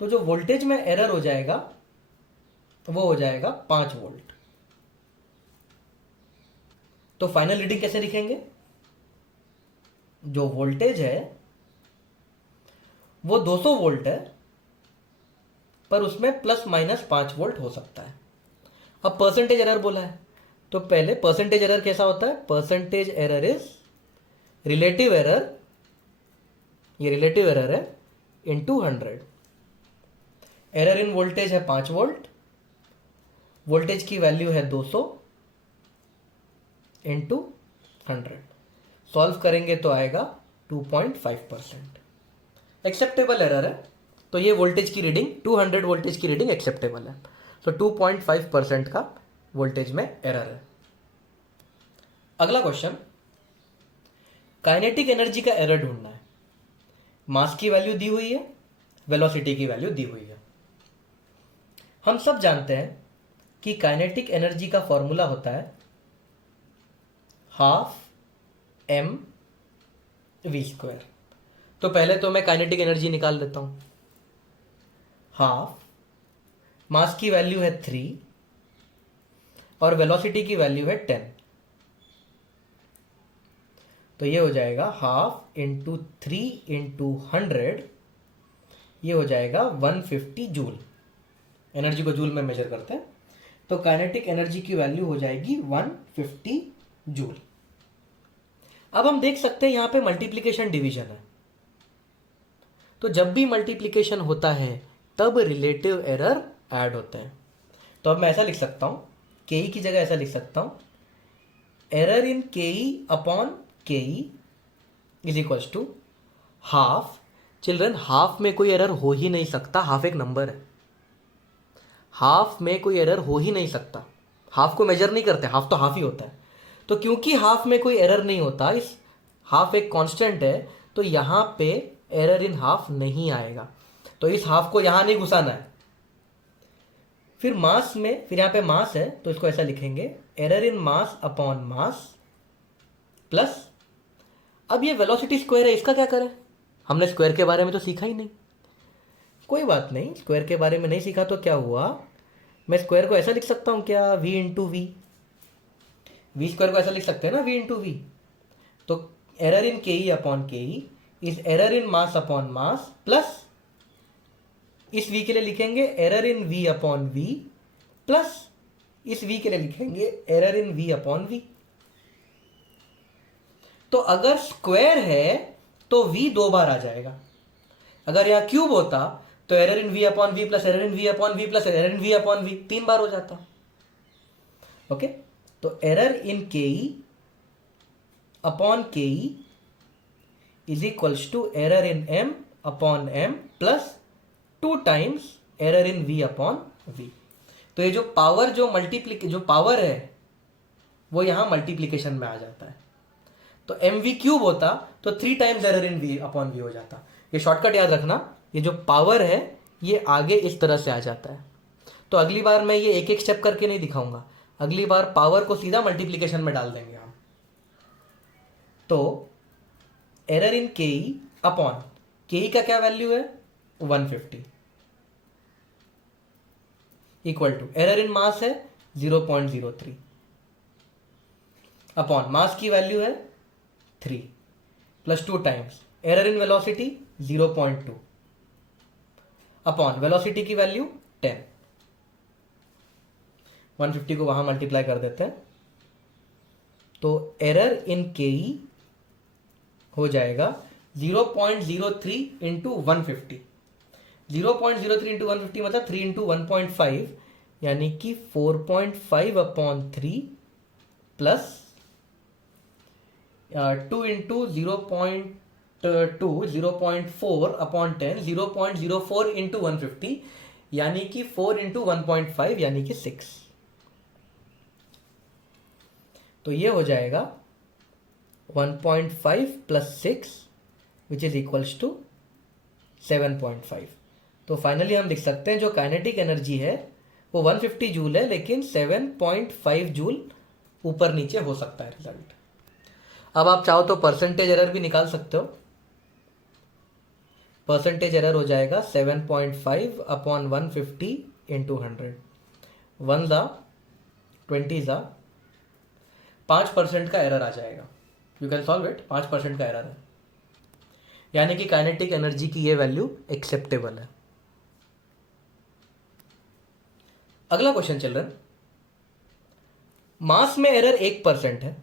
तो जो वोल्टेज में एरर हो जाएगा वो हो जाएगा 5 वोल्ट। तो फाइनल रीडिंग कैसे लिखेंगे? जो वोल्टेज है वो 200 वोल्ट है पर उसमें प्लस माइनस 5 वोल्ट हो सकता है। अब परसेंटेज एरर बोला है तो पहले परसेंटेज एरर कैसा होता है? Percentage error is relative error, ये रिलेटिव एरर है, इनटू 100। एरर इन वोल्टेज है 5 वोल्ट, वोल्टेज की वैल्यू है 200 इंटू 100। सॉल्व करेंगे तो आएगा 2.5%। एक्सेप्टेबल एरर है तो ये वोल्टेज की रीडिंग 200 वोल्टेज की रीडिंग एक्सेप्टेबल है। तो 2.5% का वोल्टेज में एरर है। अगला क्वेश्चन, काइनेटिक एनर्जी का एरर ढूंढना है। मास की वैल्यू दी हुई है, वेलोसिटी की वैल्यू दी हुई है। हम सब जानते हैं कि काइनेटिक एनर्जी का फॉर्मूला होता है हाफ mv²। तो पहले तो मैं काइनेटिक एनर्जी निकाल लेता हूं। हाफ, मास की वैल्यू है 3 और वेलोसिटी की वैल्यू है 10, तो ये हो जाएगा हाफ इंटू 3 इंटू 100, ये हो जाएगा 150 जूल। एनर्जी को जूल में मेजर करते हैं तो काइनेटिक एनर्जी की वैल्यू हो जाएगी 150 जूल। अब हम देख सकते हैं यहां पे मल्टीप्लिकेशन डिवीजन है, तो जब भी मल्टीप्लिकेशन होता है तब रिलेटिव एरर ऐड होते हैं। तो अब मैं ऐसा लिख सकता हूं, के की जगह ऐसा लिख सकता हूं, error in K upon K is equals to half. Children, half में कोई एरर हो ही नहीं सकता, हाफ एक नंबर है, हाफ में कोई एरर हो ही नहीं सकता। हाफ को मेजर नहीं करते, हाफ तो हाफ ही होता है। तो क्योंकि हाफ में कोई एरर नहीं होता, इस हाफ एक कांस्टेंट है, तो यहां पे एरर इन हाफ नहीं आएगा, तो इस हाफ को यहां नहीं घुसाना है। फिर मास में, फिर यहां पे मास है तो इसको ऐसा लिखेंगे, error in mass upon mass plus, अब ये वेलोसिटी स्क्वायर है, इसका क्या करें? हमने स्क्वायर के बारे में तो सीखा ही नहीं। कोई बात नहीं, स्क्वायर के बारे में नहीं सीखा तो क्या हुआ, मैं स्क्वायर को ऐसा लिख सकता हूं क्या, v into v. V square को ऐसा लिख सकते हैं ना, वी इंटू वी। तो error in K E upon K E is error in mass upon mass, plus इस v के लिए लिखेंगे error in v upon v, plus इस v के लिए लिखेंगे error in v upon v। तो अगर स्क्वायर है तो v 2 बार आ जाएगा। अगर यहां क्यूब होता तो error in v upon v plus error in v upon v plus error in v upon v 3 बार हो जाता। ओके, तो error in K E upon K E is equals to error in m upon m plus 2 times error in v upon v। तो ये जो power है वो यहां multiplication में आ जाता है। तो mv क्यूब होता तो 3 times error in v upon v हो जाता। ये शॉर्टकट याद रखना, ये जो पावर है ये आगे इस तरह से आ जाता है। तो अगली बार मैं ये एक एक स्टेप करके नहीं दिखाऊंगा, अगली बार पावर को सीधा मल्टीप्लीकेशन में डाल देंगे हम। तो error in K E upon K ई का क्या वैल्यू है 150 इक्वल टू एरर इन मास है 0.03 अपॉन मास की वैल्यू है 3 plus 2 times error in velocity 0.2 upon velocity की वैल्यू 10। 150 को वहां मल्टीप्लाई कर देते हैं तो एरर इन के ई हो जाएगा 0.03 इंटू 150। 0.03 इंटू 150 मतलब 3 इंटू 1.5 यानी कि 4.5 upon 3 plus 2 into 0.2 0.4 upon 10 0.04 into 150 यानी कि 4 इंटू 1.5 यानी कि 6। तो ये हो जाएगा 1.5 plus 6 which is equals to 7.5। तो फाइनली हम लिख सकते हैं जो काइनेटिक एनर्जी है वो 150 जूल है, लेकिन 7.5 जूल ऊपर नीचे हो सकता है रिजल्ट। अब आप चाहो तो परसेंटेज एरर भी निकाल सकते हो। परसेंटेज एरर हो जाएगा 7.5 अपॉन 150 इंटू 100। 1 ज़ा 20 ज़ा 5% का एरर आ जाएगा। You can solve it. 5% का एरर है यानी कि काइनेटिक एनर्जी की ये वैल्यू एक्सेप्टेबल है। अगला क्वेश्चन चल रहा है, मास में एरर 1% है,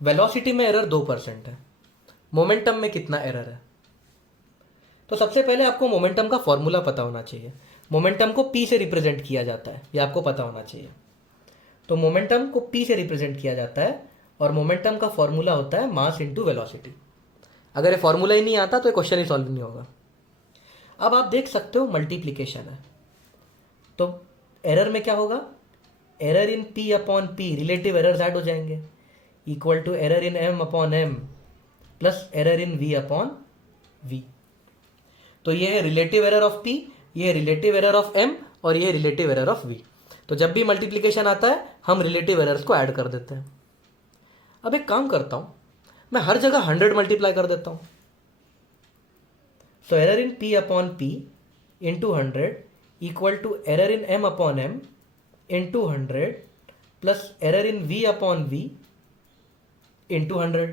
वेलोसिटी में एरर 2% है, मोमेंटम में कितना एरर है? तो सबसे पहले आपको मोमेंटम का फॉर्मूला पता होना चाहिए। मोमेंटम को p से रिप्रेजेंट किया जाता है, ये आपको पता होना चाहिए। तो मोमेंटम को p से रिप्रेजेंट किया जाता है और मोमेंटम का फॉर्मूला होता है मास इंटू वेलोसिटी। अगर ये फॉर्मूला ही नहीं आता तो ये क्वेश्चन ही सॉल्व नहीं होगा। अब आप देख सकते हो मल्टीप्लीकेशन है, तो एरर में क्या होगा, error in p upon p, relative errors add हो जाएंगे, equal to error in m upon m plus error in v upon v। तो ये है रिलेटिव एरर ऑफ p, ये है रिलेटिव एरर ऑफ m और ये है रिलेटिव एरर ऑफ v। तो जब भी मल्टीप्लीकेशन आता है हम रिलेटिव एरर्स को ऐड कर देते हैं। अब एक काम करता हूं, मैं हर जगह 100 मल्टीप्लाई कर देता हूं। So error in p upon p into 100 equal to error in m upon m into 100 plus error in v upon v into 100।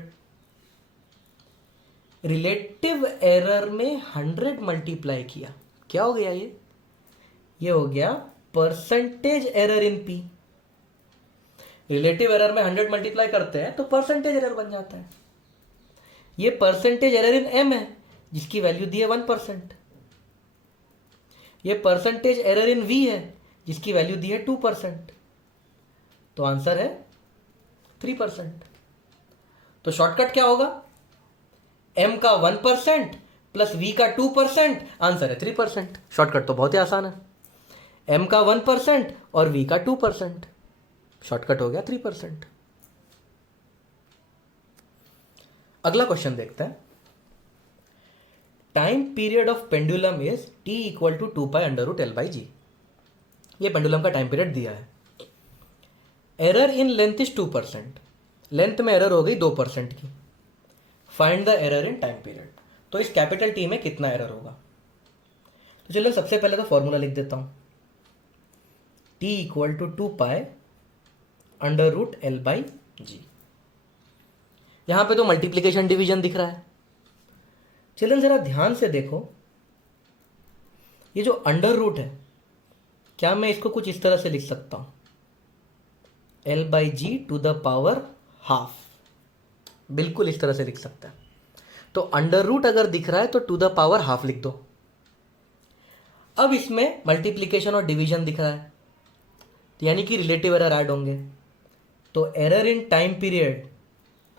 Relative error में 100 मल्टीप्लाई किया, क्या हो गया ये हो गया percentage error in p। Relative error में 100 multiply करते हैं तो परसेंटेज एरर बन जाता है। ये परसेंटेज एरर इन m है जिसकी वैल्यू दी है 1%। ये परसेंटेज एरर इन v है जिसकी वैल्यू दी है 2%। तो आंसर है 3%। तो शॉर्टकट क्या होगा, m का 1% प्लस v का 2%, आंसर है 3%। शॉर्टकट तो बहुत ही आसान है, m का 1% और v का 2%, शॉर्टकट हो गया 3%। अगला क्वेश्चन देखते हैं, time period of pendulum is t equal to 2 under root l by g. ये पेंडुलम का टाइम पीरियड दिया है। Error in length is 2%, length में एरर हो गई 2% की। Find the error in time period. तो इस कैपिटल टी में कितना एरर होगा? तो चलिए सबसे पहले तो फॉर्मूला लिख देता हूं, t equal to 2 under root l by g. यहां पे तो मल्टीप्लिकेशन डिवीजन दिख रहा है। चिल्ड्रन जरा ध्यान से देखो, ये जो अंडर रूट है, क्या मैं इसको कुछ इस तरह से लिख सकता हूं, L/G to the power half, बिल्कुल इस तरह से लिख सकता है। तो अंडर रूट अगर दिख रहा है तो टू द पावर हाफ लिख दो। अब इसमें मल्टीप्लिकेशन और डिवीजन दिख रहा है, तो यानी कि रिलेटिव एरर ऐड होंगे। तो error in time period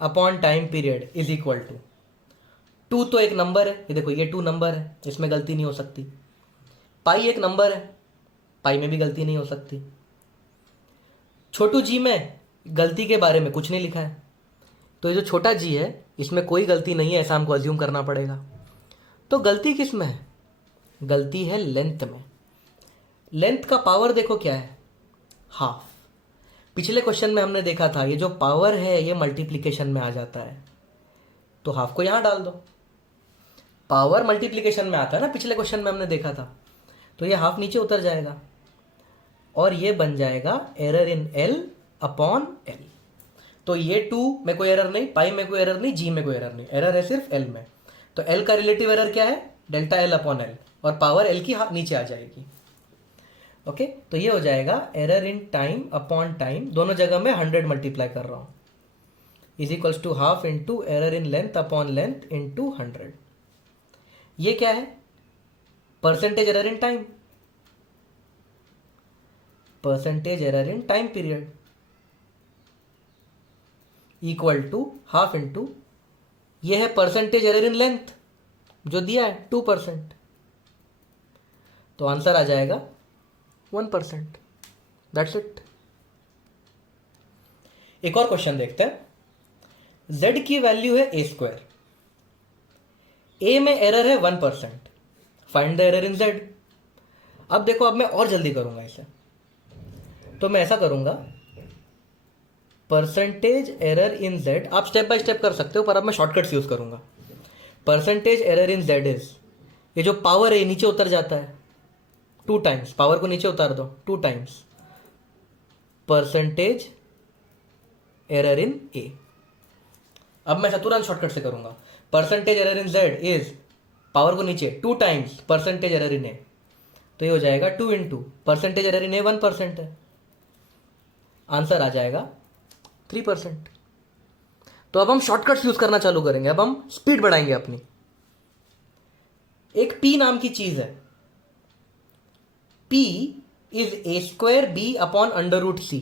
upon time period is equal to 2 तो एक नंबर है, ये देखो ये 2 नंबर है, इसमें गलती नहीं हो सकती। पाई एक नंबर है, पाई में भी गलती नहीं हो सकती। छोटू जी में गलती के बारे में कुछ नहीं लिखा है, तो ये जो छोटा जी है इसमें कोई गलती नहीं है, ऐसा हमको अज्यूम करना पड़ेगा। तो गलती किस में है? गलती है लेंथ में। लेंथ का पावर देखो क्या है, हाफ। पिछले क्वेश्चन में हमने देखा था ये जो पावर है ये मल्टीप्लिकेशन में आ जाता है, तो हाफ को यहां डाल दो। पावर मल्टीप्लिकेशन में आता है ना, पिछले क्वेश्चन में हमने देखा था, तो ये हाफ नीचे उतर जाएगा और ये बन जाएगा error in l upon L. तो ये 2 में कोई एरर नहीं, पाई में कोई एरर नहीं, जी में कोई एरर नहीं, एरर है सिर्फ एल में। तो एल का रिलेटिव एरर क्या है, डेल्टा एल अपॉन एल, और पावर एल की नीचे आ जाएगी। ओके, तो ये हो जाएगा error in time upon time, दोनों जगह में 100 मल्टीप्लाई कर रहा हूं, is equals to half into error in length upon length into 100। ये क्या है, percentage error in time, percentage error in time period equal to half into, ये है परसेंटेज एरर इन लेंथ जो दिया है 2%, तो आंसर आ जाएगा 1%। That's it. एक और क्वेश्चन देखते हैं। z की वैल्यू है a², a में एरर है 1%, find the error in z। अब देखो, अब मैं और जल्दी करूंगा इसे, तो मैं ऐसा करूंगा, परसेंटेज एरर इन z, आप स्टेप बाय स्टेप कर सकते हो पर अब मैं शॉर्टकट्स यूज करूंगा। Percentage error in z is, ये जो पावर है नीचे उतर जाता है 2 टाइम्स, पावर को नीचे उतार दो 2 times percentage error in a। अब मैं तुरंत शॉर्टकट से करूंगा, percentage error in z is, power को नीचे 2 times percentage error in a, तो ये हो जाएगा 2 into percentage error in a 1% है, आंसर आ जाएगा 3%। तो अब हम शॉर्टकट्स यूज करना चालू करेंगे, अब हम स्पीड बढ़ाएंगे अपनी। एक p नाम की चीज है, p is a² b upon under root c।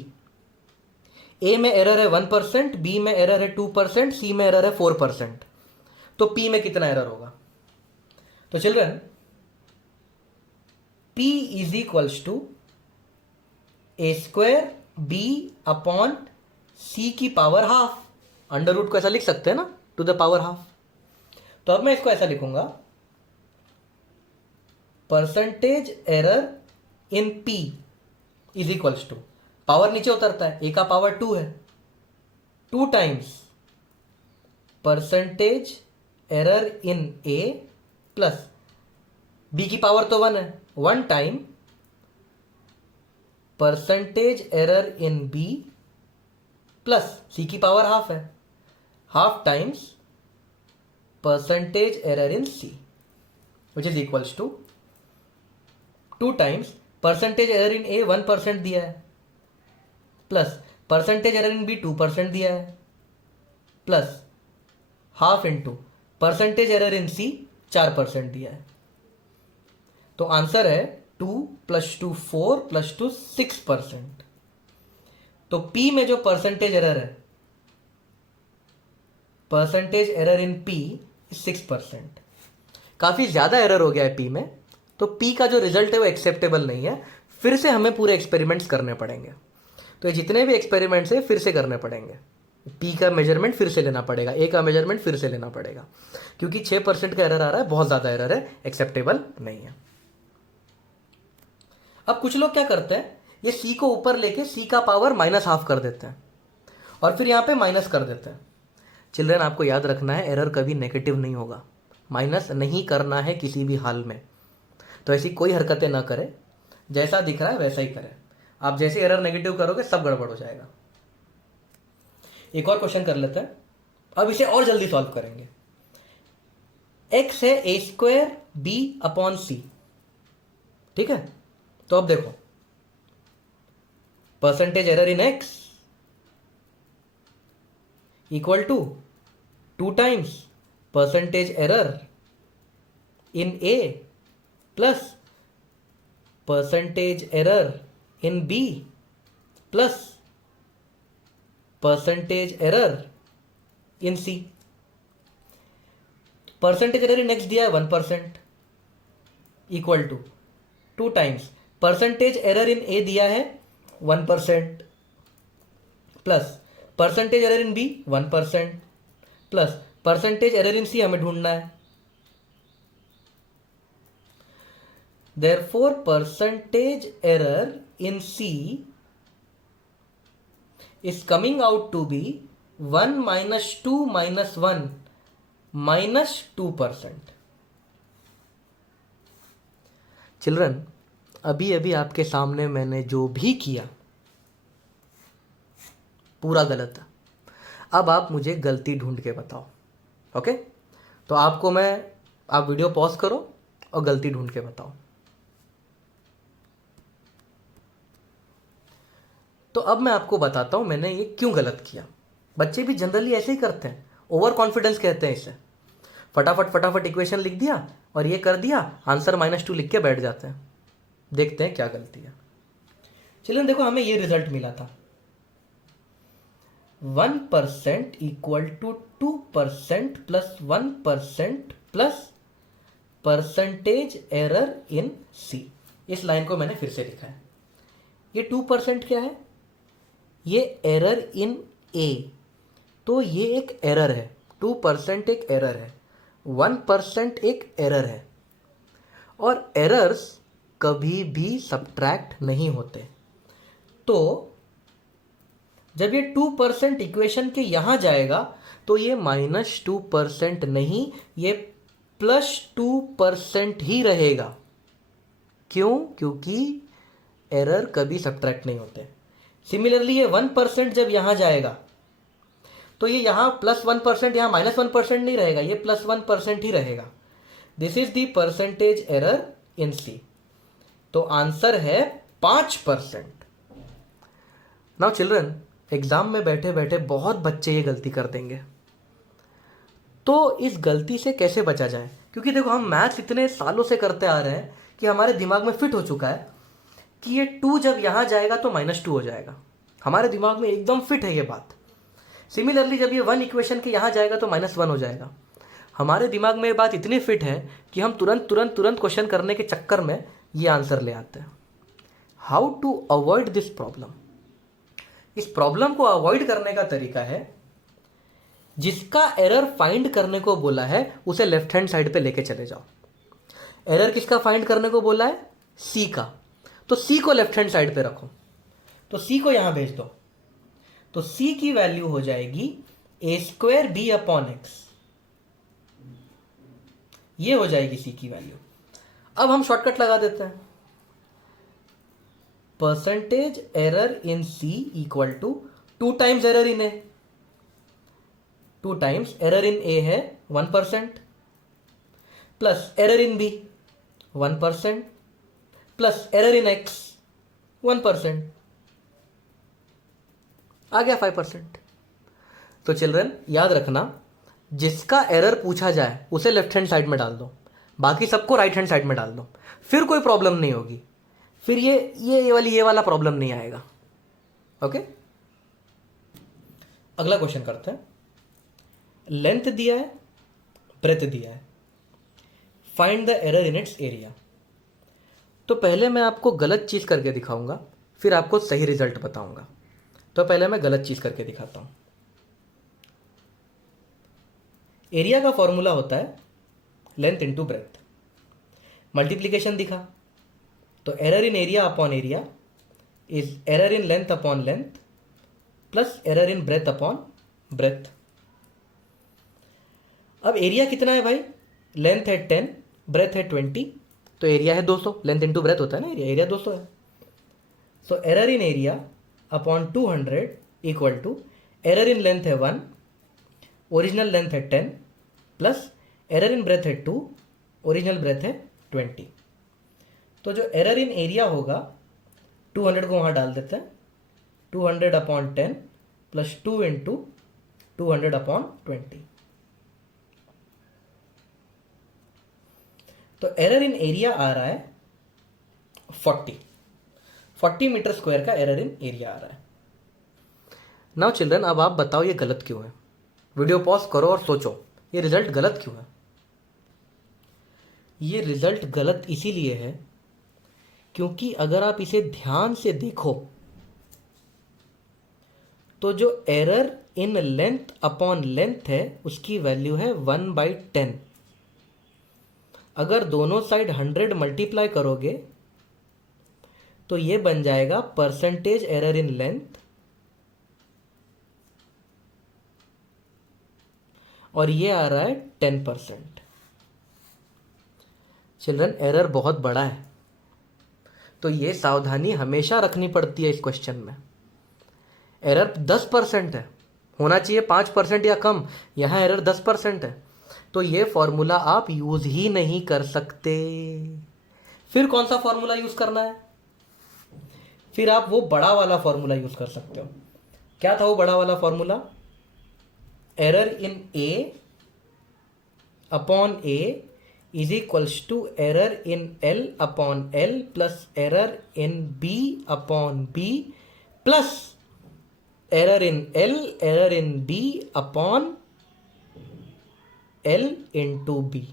a में एरर है 1%, b में एरर है 2%, c में एरर है 4%, तो p में कितना एरर होगा? तो children, p is equals to a² b upon c की पावर हाफ। अंडर रूट को ऐसा लिख सकते हैं ना, टू द पावर हाफ। तो अब मैं इसको ऐसा लिखूंगा, percentage error in p is equals to, power नीचे उतरता है, a का पावर 2 है, 2 times percentage error in a plus b की पावर तो 1 है, 1 time percentage error in b plus c की पावर हाफ है, half times percentage error in c, which is equals to 2 times percentage error in a 1% दिया है, plus percentage error in b 2% दिया है, plus half into percentage error in c 4% दिया है। तो answer है 2 + 2 4 + 2 6%। तो p में जो परसेंटेज एरर है, परसेंटेज एरर इन p 6%। काफी ज्यादा एरर हो गया है p में, तो p का जो रिजल्ट है वो एक्सेप्टेबल नहीं है, फिर से हमें पूरे एक्सपेरिमेंट्स करने पड़ेंगे। तो ये जितने भी एक्सपेरिमेंट्स है फिर से करने पड़ेंगे, p का मेजरमेंट फिर से लेना पड़ेगा, a का मेजरमेंट फिर से लेना पड़ेगा, क्योंकि 6% का एरर आ रहा है, बहुत ज्यादा एरर है, एक्सेप्टेबल नहीं है। अब कुछ लोग क्या करते हैं, ये c को ऊपर लेके c का पावर -½ कर देते हैं और फिर यहाँ पे माइनस कर देते हैं। चिल्ड्रन, आपको याद रखना है, एरर कभी नेगेटिव नहीं होगा, माइनस नहीं करना है किसी भी हाल में। तो ऐसी कोई हरकतें ना करें, जैसा दिख रहा है वैसा ही करें। आप जैसे एरर नेगेटिव करोगे सब गड़बड़ हो जाएगा। एक और क्वेश्चन कर लेते हैं, अब इसे और जल्दी सॉल्व करेंगे। x है a square b upon c, ठीक है। तो अब देखो, percentage error in x equal to 2 times percentage error in a plus percentage error in b plus percentage error in c। Percentage error in x दिया है 1% equal to 2 times percentage error in a दिया है 1% plus percentage error in b 1% plus percentage error in c हमें ढूंढना है। Therefore, percentage error in C is coming out to be 1 minus 2 minus 1 minus 2%. Children, अभी अभी आपके सामने मैंने जो भी किया पूरा गलत है। अब आप मुझे गलती ढूंढ के बताओ। ओके, तो आप वीडियो पॉज करो और गलती ढूंढ के बताओ। तो अब मैं आपको बताता हूं मैंने ये क्यों गलत किया। बच्चे भी जनरली ऐसे ही करते हैं, ओवर कॉन्फिडेंस कहते हैं इसे। फटाफट इक्वेशन लिख दिया और ये कर दिया, आंसर -2 लिख के बैठ जाते हैं। देखते हैं क्या गलती है। चलिए देखो, हमें ये रिजल्ट मिला था 1% equal to 2% plus 1% plus percentage error in C. इस लाइन को मैंने फिर से लिखा है। ये 2% क्या है? ये एरर इन ए, तो ये एक एरर है। 2% एक एरर है, 1% एक एरर है, और एरर्स कभी भी सब्ट्रैक्ट नहीं होते। तो जब ये 2% इक्वेशन के यहां जाएगा तो ये -2% नहीं, ये +2% ही रहेगा। क्यों? क्योंकि एरर कभी सब्ट्रैक्ट नहीं होते। सिमिलरली ये 1% जब यहां जाएगा तो ये यहां +1%, यहां -1% नहीं रहेगा, ये +1% ही रहेगा। This is the percentage error in C. तो आंसर है 5%। नाउ चिल्ड्रन, एग्जाम में बैठे बैठे बहुत बच्चे ये गलती कर देंगे। तो इस गलती से कैसे बचा जाए? क्योंकि देखो, हम मैथ्स इतने सालों से करते आ रहे हैं कि हमारे दिमाग में फिट हो चुका है कि ये 2 जब यहां जाएगा तो -2 हो जाएगा। हमारे दिमाग में एकदम फिट है ये बात। सिमिलरली जब ये 1 इक्वेशन के यहां जाएगा तो -1 हो जाएगा। हमारे दिमाग में ये बात इतनी फिट है कि हम तुरंत क्वेश्चन करने के चक्कर में ये आंसर ले आते हैं। How to avoid this problem? इस प्रॉब्लम को अवॉइड करने का तरीका है, जिसका एरर फाइंड करने को बोला है उसे लेफ्ट हैंड साइड पे लेके चले जाओ। एरर किसका फाइंड करने को बोला है? सी का। तो सी को लेफ्ट हैंड साइड पे रखो, तो सी को यहां भेज दो। तो सी की वैल्यू हो जाएगी a² b अपॉन x। ये हो जाएगी सी की वैल्यू। अब हम शॉर्टकट लगा देते हैं। Percentage error in C equal to 2 times error in A. 2 times error in A है 1% plus error in B 1% plus error in X 1%, आ गया 5%। तो चिल्ड्रन याद रखना, जिसका एरर पूछा जाए उसे लेफ्ट हैंड साइड में डाल दो, बाकी सबको राइट हैंड साइड में डाल दो, फिर कोई प्रॉब्लम नहीं होगी। फिर ये वाला प्रॉब्लम नहीं आएगा। ओके, अगला क्वेश्चन करते हैं। लेंथ दिया है, ब्रेथ दिया है, find the error in its area. तो पहले मैं आपको गलत चीज करके दिखाऊंगा, फिर आपको सही रिजल्ट बताऊंगा। तो पहले मैं गलत चीज करके दिखाता हूं। एरिया का फॉर्मूला होता है लेंथ इनटू ब्रेथ। मल्टीप्लीकेशन दिखा तो error in area upon area is error in length upon length plus error in breadth upon breadth. अब एरिया कितना है भाई? लेंथ है 10, ब्रेथ है 20, तो एरिया है 200। लेंथ इनटू ब्रेथ होता है ना, एरिया 200 है। So error in area upon 200 equal to error in length है 1, ओरिजिनल लेंथ है 10, प्लस एरर इन ब्रेथ है 2, ओरिजिनल ब्रेथ है 20। तो जो एरर इन एरिया होगा 200 को वहाँ डाल देते हैं, 200/10 प्लस 2 इंटू 200/20। तो एरर इन एरिया आ रहा है 40 मीटर स्क्वायर का एरर इन एरिया आ रहा है। नाउ चिल्ड्रन, अब आप बताओ ये गलत क्यों है। वीडियो पॉज करो और सोचो ये रिजल्ट गलत क्यों है। ये रिजल्ट गलत इसीलिए है क्योंकि अगर आप इसे ध्यान से देखो तो जो error in length upon length है उसकी वैल्यू है 1/10। अगर दोनों साइड 100 मल्टीप्लाई करोगे तो ये बन जाएगा परसेंटेज एरर इन लेंथ, और ये आ रहा है 10%। चिल्ड्रन, एरर बहुत बड़ा है, तो ये सावधानी हमेशा रखनी पड़ती है इस क्वेश्चन में। एरर 10% है, होना चाहिए 5% या कम, यहाँ एरर 10% है, तो ये फॉर्मूला आप यूज ही नहीं कर सकते। फिर कौन सा फॉर्मूला यूज करना है? फिर आप वो बड़ा वाला फॉर्मूला यूज कर सकते हो। क्या था वो बड़ा वाला formula? Error in a upon a is equals to error in l upon l plus error in b upon b plus error in l error in b upon l into b.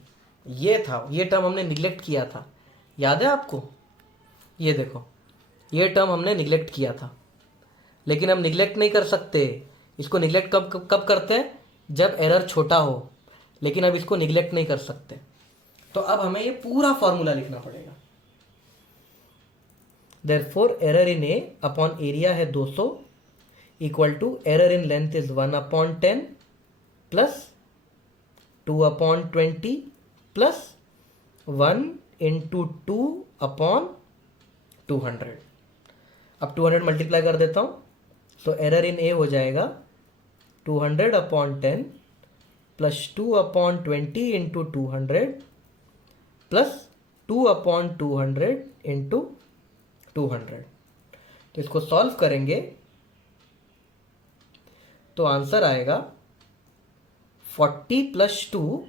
ये था, ये term हमने neglect किया था, याद है आपको? ये देखो, ये टर्म हमने निगलेक्ट किया था, लेकिन हम निगलेक्ट नहीं कर सकते इसको। निगलेक्ट कब करते हैं? जब एरर छोटा हो, लेकिन अब इसको निगलेक्ट नहीं कर सकते। तो अब हमें ये पूरा फॉर्मूला लिखना पड़ेगा। Therefore error in a upon area है 200 equal to error in length is 1/10 प्लस 2/20 प्लस 1 इंटू 2/200। अब 200 मल्टीप्लाई कर देता हूँ, तो एरर इन ए हो जाएगा 200/10 प्लस 2/20 इंटू 200 प्लस 2/200 इंटू 200। तो इसको सॉल्व करेंगे तो आंसर आएगा 40 प्लस 2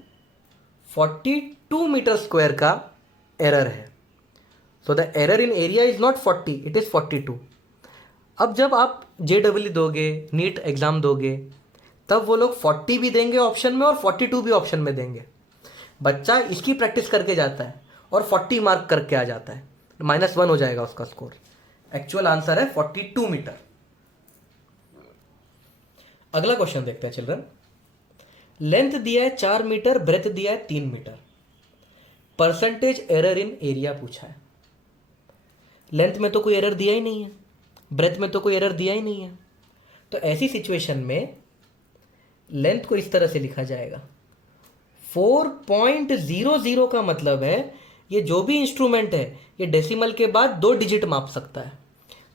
42 मीटर स्क्वायर का एरर है। So the error in area is not 40, it is 42। अब जब आप JEE दोगे, नीट एग्जाम दोगे, तब वो लोग 40 भी देंगे ऑप्शन में और 42 भी ऑप्शन में देंगे। बच्चा इसकी प्रैक्टिस करके जाता है और 40 मार्क करके आ जाता है, -1 हो जाएगा उसका स्कोर। एक्चुअल आंसर है 42 मीटर। अगला क्वेश्चन देखते हैं चिल्ड्रन। लेंथ दिया है 4 मीटर, ब्रेथ दिया है 3 metre, percentage error in area पूछा है। लेंथ में तो कोई एरर दिया ही नहीं है, ब्रेथ में तो कोई एरर दिया ही नहीं है, तो ऐसी सिचुएशन में लेंथ को इस तरह से लिखा जाएगा। 4.00 का मतलब है ये जो भी इंस्ट्रूमेंट है ये डेसिमल के बाद 2 डिजिट माप सकता है,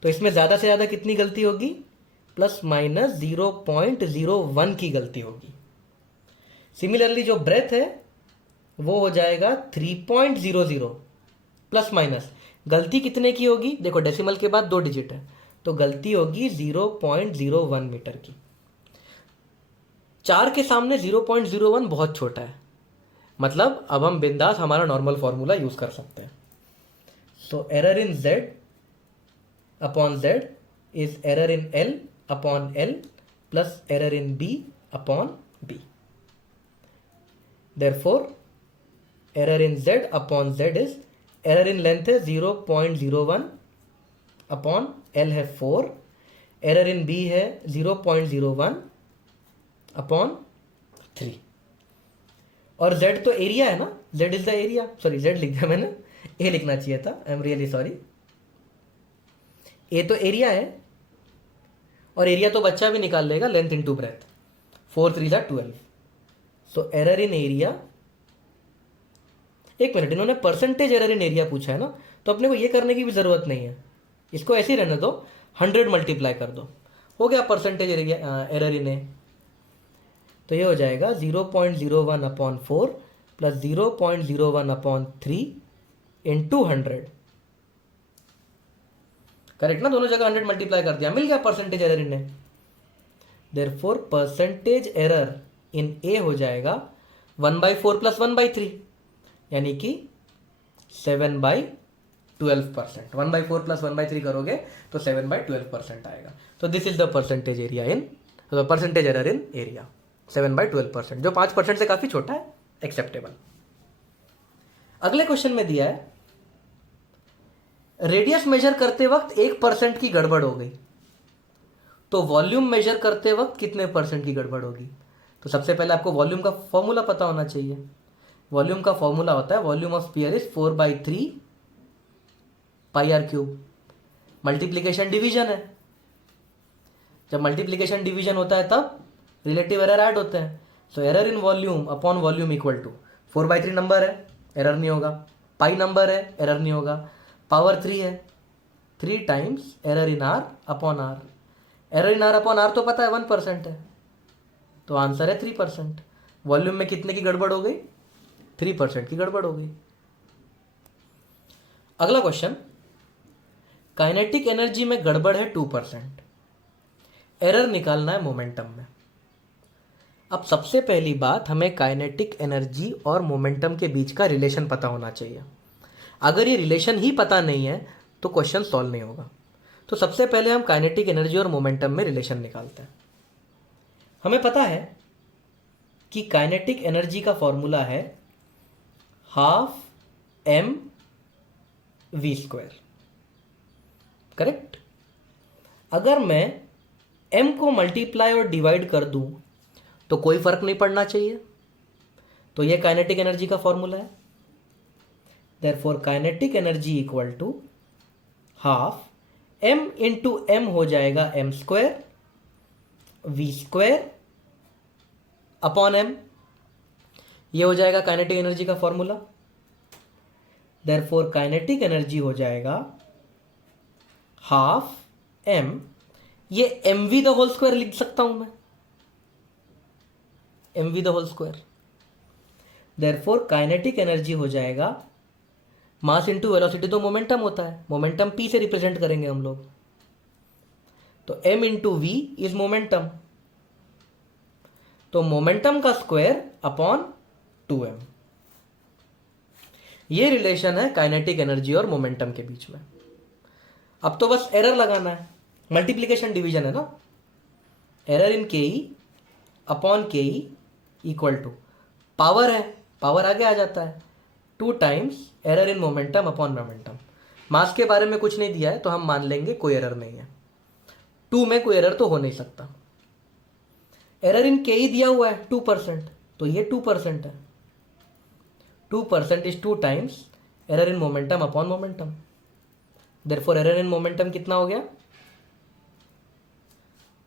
तो इसमें ज़्यादा से ज़्यादा कितनी गलती होगी? ±0.01 की गलती होगी। सिमिलरली जो ब्रेथ है वो हो जाएगा 3.00, प्लस माइनस गलती कितने की होगी? देखो डेसिमल के बाद 2 डिजिट है, तो गलती होगी 0.01 मीटर की। 4 के सामने 0.01 बहुत छोटा है, मतलब अब हम बिंदास हमारा नॉर्मल फॉर्मूला यूज कर सकते हैं। So error in Z upon Z is error in L upon L plus error in B upon B। Therefore error in Z upon Z is error in length है 0.01 upon L है 4, error in B है 0.01 upon 3, और Z तो area है ना, Z is the area. Sorry, Z लिख दिया मैंने, A लिखना चाहिए था, I am really sorry. A तो एरिया है, और एरिया तो बच्चा भी निकाल लेगा, length into breadth, 4 3 12। So error in area, एक मिनट, इन्होंने परसेंटेज एरर इन एरिया पूछा है ना, तो अपने को ये करने की भी ज़रूरत नहीं है, इसको ऐसे ही रहने दो, 100 मल्टीप्लाई कर दो हो गया परसेंटेज एरर इन ए। तो ये हो जाएगा 0.01 upon 4 plus 0.01 upon 3 into 100। Correct ना, दोनों जगह 100 मल्टीप्लाई कर दिया, मिल गया percentage error in A. Therefore percentage error in A हो जाएगा 1/4 प्लस 1/3, यानी कि 7/12%। 1/4 प्लस 1/3 करोगे तो 7/12% आएगा। तो this is the percentage area in percentage error in area 7/12%, जो 5% से काफी छोटा है, एक्सेप्टेबल। अगले क्वेश्चन में दिया है रेडियस मेजर करते वक्त 1% की गड़बड़ हो गई, तो वॉल्यूम मेजर करते वक्त कितने परसेंट की गड़बड़ होगी? तो सबसे पहले आपको वॉल्यूम का फॉर्मूला पता होना चाहिए। वॉल्यूम का फॉर्मूला होता है volume of sphere is 4/3 pi r cube. Multiplication division है, जब मल्टीप्लीकेशन डिवीजन होता है तब रिलेटिव एरर ऐड होते हैं। So error in volume upon volume equal to 4/3 number है, एरर नहीं होगा। पाई नंबर है, एरर नहीं होगा। पावर 3 है, 3 times error in R upon R. Error in R upon R तो पता है 1% है, तो आंसर है 3%। वॉल्यूम में कितने की गड़बड़ हो गई? 3% की गड़बड़ हो गई। अगला क्वेश्चन, काइनेटिक एनर्जी में गड़बड़ है 2%, एरर निकालना है मोमेंटम में। अब सबसे पहली बात, हमें काइनेटिक एनर्जी और मोमेंटम के बीच का रिलेशन पता होना चाहिए। अगर ये रिलेशन ही पता नहीं है तो क्वेश्चन सॉल्व नहीं होगा। तो सबसे पहले हम काइनेटिक एनर्जी और मोमेंटम में रिलेशन निकालते हैं। हमें पता है कि काइनेटिक एनर्जी का फॉर्मूला है 12mv²। करेक्ट। अगर मैं m को मल्टीप्लाई और डिवाइड कर दूं तो कोई फर्क नहीं पड़ना चाहिए, तो यह काइनेटिक एनर्जी का फॉर्मूला है। Therefore kinetic energy equal to 12m into m हो जाएगा m² v² अपॉन m। ये हो जाएगा काइनेटिक एनर्जी का फॉर्मूला। देयरफॉर काइनेटिक एनर्जी हो जाएगा 12m, ये mv द होल स्क्वायर लिख सकता हूं मैं, mv the whole square. Therefore kinetic energy हो जाएगा मास इंटू वेलोसिटी, तो मोमेंटम होता है, मोमेंटम p से रिप्रेजेंट करेंगे हम लोग, तो m into v is momentum, तो मोमेंटम का स्क्वायर अपॉन 2m। ये रिलेशन है काइनेटिक एनर्जी और मोमेंटम के बीच में। अब तो बस एरर लगाना है, मल्टीप्लीकेशन डिवीजन है ना। Error in K E upon K E equal to power है, पावर आगे आ जाता है, 2 times error in momentum upon momentum. Mass के बारे में कुछ नहीं दिया है तो हम मान लेंगे कोई एरर नहीं है, 2 में कोई एरर तो हो नहीं सकता। एरर इन के ई दिया हुआ है 2%, तो ये 2% है। 2% is 2 times error in momentum upon momentum. Therefore error in momentum कितना हो गया?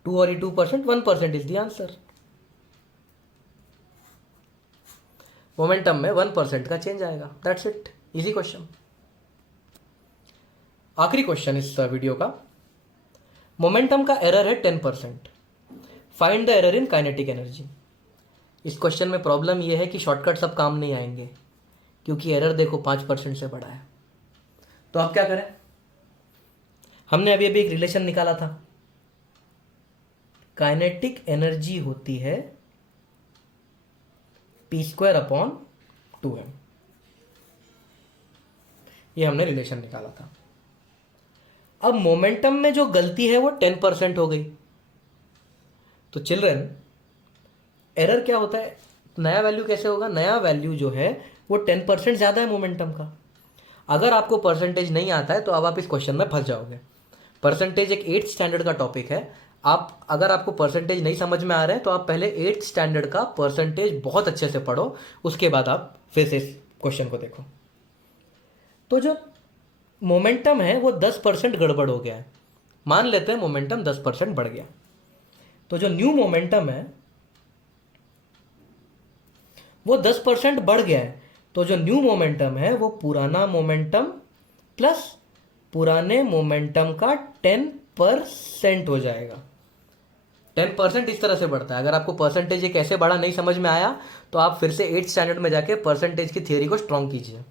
2 और ये 2%, 1% इज द आंसर। मोमेंटम में 1% का चेंज आएगा, दैट्स इट, इजी क्वेश्चन। आखिरी क्वेश्चन इस वीडियो का, मोमेंटम का एरर है 10%, find the error in kinetic energy. इस क्वेश्चन में प्रॉब्लम यह है कि शॉर्टकट सब काम नहीं आएंगे, क्योंकि एरर देखो 5% से बड़ा है। तो आप क्या करें? हमने अभी एक रिलेशन निकाला था, काइनेटिक एनर्जी होती है p² अपॉन 2m, ये हमने रिलेशन निकाला था। अब मोमेंटम में जो गलती है वो 10% हो गई, तो चिल्ड्रन एरर क्या होता है, नया वैल्यू कैसे होगा? नया वैल्यू जो है वो 10% ज़्यादा है मोमेंटम का। अगर आपको परसेंटेज नहीं आता है तो अब आप इस क्वेश्चन में फंस जाओगे। परसेंटेज एक 8th स्टैंडर्ड का टॉपिक है। अगर आपको परसेंटेज नहीं समझ में आ रहे हैं तो आप पहले 8th स्टैंडर्ड का परसेंटेज बहुत अच्छे से पढ़ो, उसके बाद आप फिर से इस क्वेश्चन को देखो। तो जो मोमेंटम है वो 10% गड़बड़ हो गया है, मान लेते हैं मोमेंटम 10% बढ़ गया, तो जो न्यू मोमेंटम है वो 10% बढ़ गया है, तो जो न्यू मोमेंटम है वो पुराना मोमेंटम प्लस पुराने मोमेंटम का 10% हो जाएगा। 10% इस तरह से बढ़ता है। अगर आपको परसेंटेज ये कैसे बढ़ा नहीं समझ में आया तो आप फिर से 8th स्टैंडर्ड में जाके परसेंटेज की थियरी को स्ट्रॉन्ग कीजिए।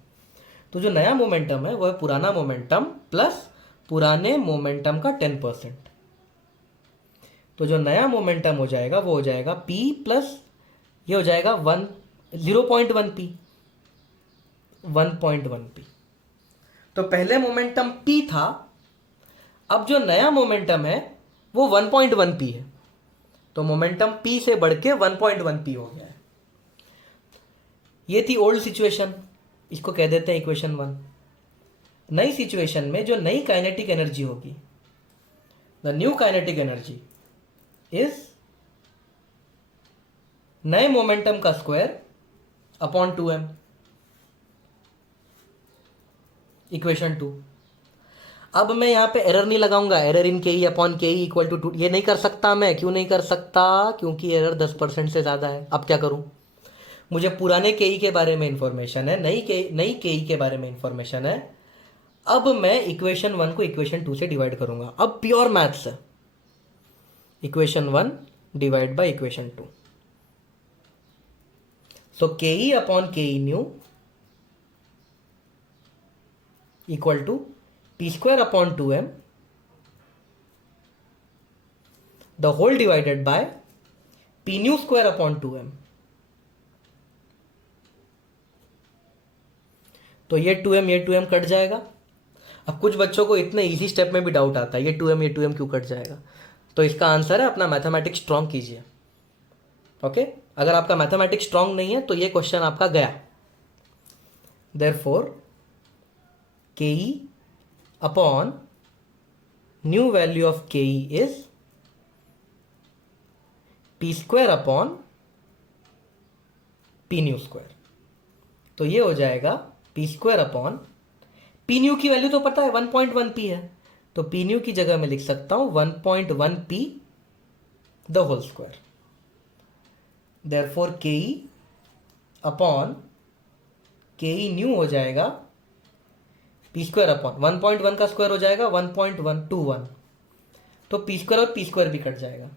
तो जो नया मोमेंटम है वो है पुराना मोमेंटम प्लस पुराने मोमेंटम का 10%। तो जो नया मोमेंटम हो जाएगा वो हो जाएगा p प्लस ये हो जाएगा 0.1 p, 1.1 p। तो पहले मोमेंटम p था, अब जो नया मोमेंटम है वो 1.1 p है। तो मोमेंटम p से बढ़ के 1.1 p हो गया है। ये थी ओल्ड सिचुएशन, इसको कह देते हैं इक्वेशन 1। नई सिचुएशन में जो नई काइनेटिक एनर्जी होगी, the new kinetic energy is नए मोमेंटम का स्क्वायर अपॉन 2m, इक्वेशन 2। अब मैं यहां पे एरर नहीं लगाऊंगा, एरर इन के अपॉन के इक्वल टू 2 ये नहीं कर सकता मैं। क्यों नहीं कर सकता? क्योंकि एरर 10% से ज़्यादा है। अब क्या करूं? मुझे पुराने के के बारे में इंफॉर्मेशन है, नई के के बारे में इंफॉर्मेशन है। अब मैं इक्वेशन 1 को इक्वेशन 2 से डिवाइड करूंगा। अब प्योर मैथ्स है, equation 1 divide by equation 2। So K upon K new equal to p square upon 2m the whole divided by p new square upon 2m। तो ये 2m कट जाएगा। अब कुछ बच्चों को इतने इजी स्टेप में भी डाउट आता है ये 2m क्यों कट जाएगा। तो इसका आंसर है अपना मैथमेटिक्स स्ट्रॉन्ग कीजिए। ओके, अगर आपका मैथमेटिक्स स्ट्रॉन्ग नहीं है तो ये क्वेश्चन आपका गया। देयरफॉर के upon new value of ke is p square upon p new square। तो ये हो जाएगा p square upon p new की वैल्यू तो पता है 1.1 p है, तो p new की जगह मैं लिख सकता हूं 1.1 p the whole square। therefore ke upon ke new हो जाएगा पी स्क्वायर अपॉन 1.1 का स्क्वायर हो जाएगा 1.121। तो पी स्क्वायर और पी स्क्वायर भी कट जाएगा।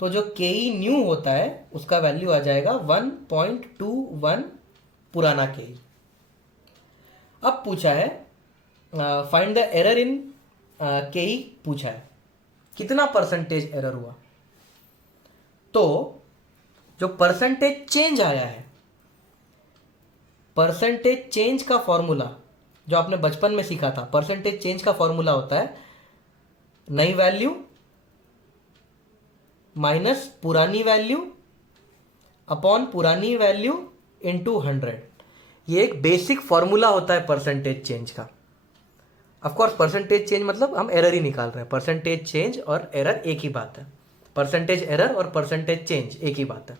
तो जो के न्यू होता है उसका वैल्यू आ जाएगा 1.21 पुराना के। अब पूछा है फाइंड द एरर इन के पूछा है कितना परसेंटेज एरर हुआ। तो जो परसेंटेज चेंज आया है, परसेंटेज चेंज का फॉर्मूला जो आपने बचपन में सीखा था, परसेंटेज चेंज का फॉर्मूला होता है नई वैल्यू माइनस पुरानी वैल्यू अपॉन पुरानी वैल्यू इनटू 100। ये एक बेसिक फॉर्मूला होता है परसेंटेज चेंज का। ऑफ कोर्स परसेंटेज चेंज मतलब हम एरर ही निकाल रहे हैं। परसेंटेज चेंज और एरर एक ही बात है, परसेंटेज एरर और परसेंटेज चेंज एक ही बात है।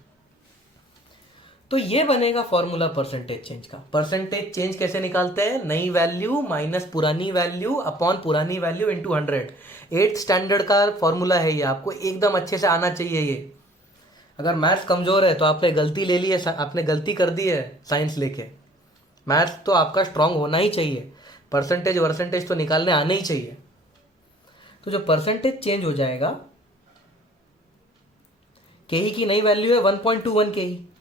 तो ये बनेगा फॉर्मूला परसेंटेज चेंज का। परसेंटेज चेंज कैसे निकालते हैं? नई वैल्यू माइनस पुरानी वैल्यू अपॉन पुरानी वैल्यू इनटू 100। 8th स्टैंडर्ड का फॉर्मूला है ये, आपको एकदम अच्छे से आना चाहिए ये। अगर मैथ्स कमजोर है तो आपने गलती ले ली है, आपने गलती कर दी है साइंस लेके। मैथ्स तो आपका स्ट्रांग होना ही चाहिए, परसेंटेज तो निकालने आने ही चाहिए। तो जो परसेंटेज चेंज हो जाएगा, के की नई वैल्यू है 1.21 के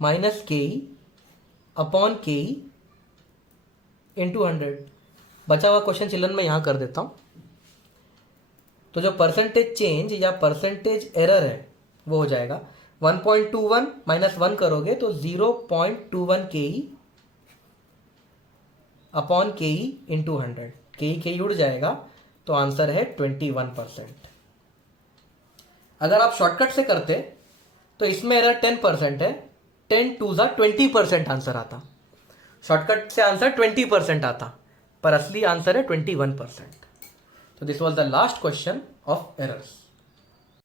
माइनस के अपॉन के इंटू 100। बचा हुआ क्वेश्चन चिल्ड्रन में यहां कर देता हूं। तो जो परसेंटेज चेंज या परसेंटेज एरर है वो हो जाएगा 1.21 माइनस 1 करोगे तो 0.21 के अपॉन के इंटू 100। के उड़ जाएगा तो आंसर है 21%। अगर आप शॉर्टकट से करते तो इसमें एरर 10% है, 10 to the 20% आंसर आता। शॉर्टकट से आंसर 20% आता, पर असली आंसर है 21%। तो this was the last question of errors.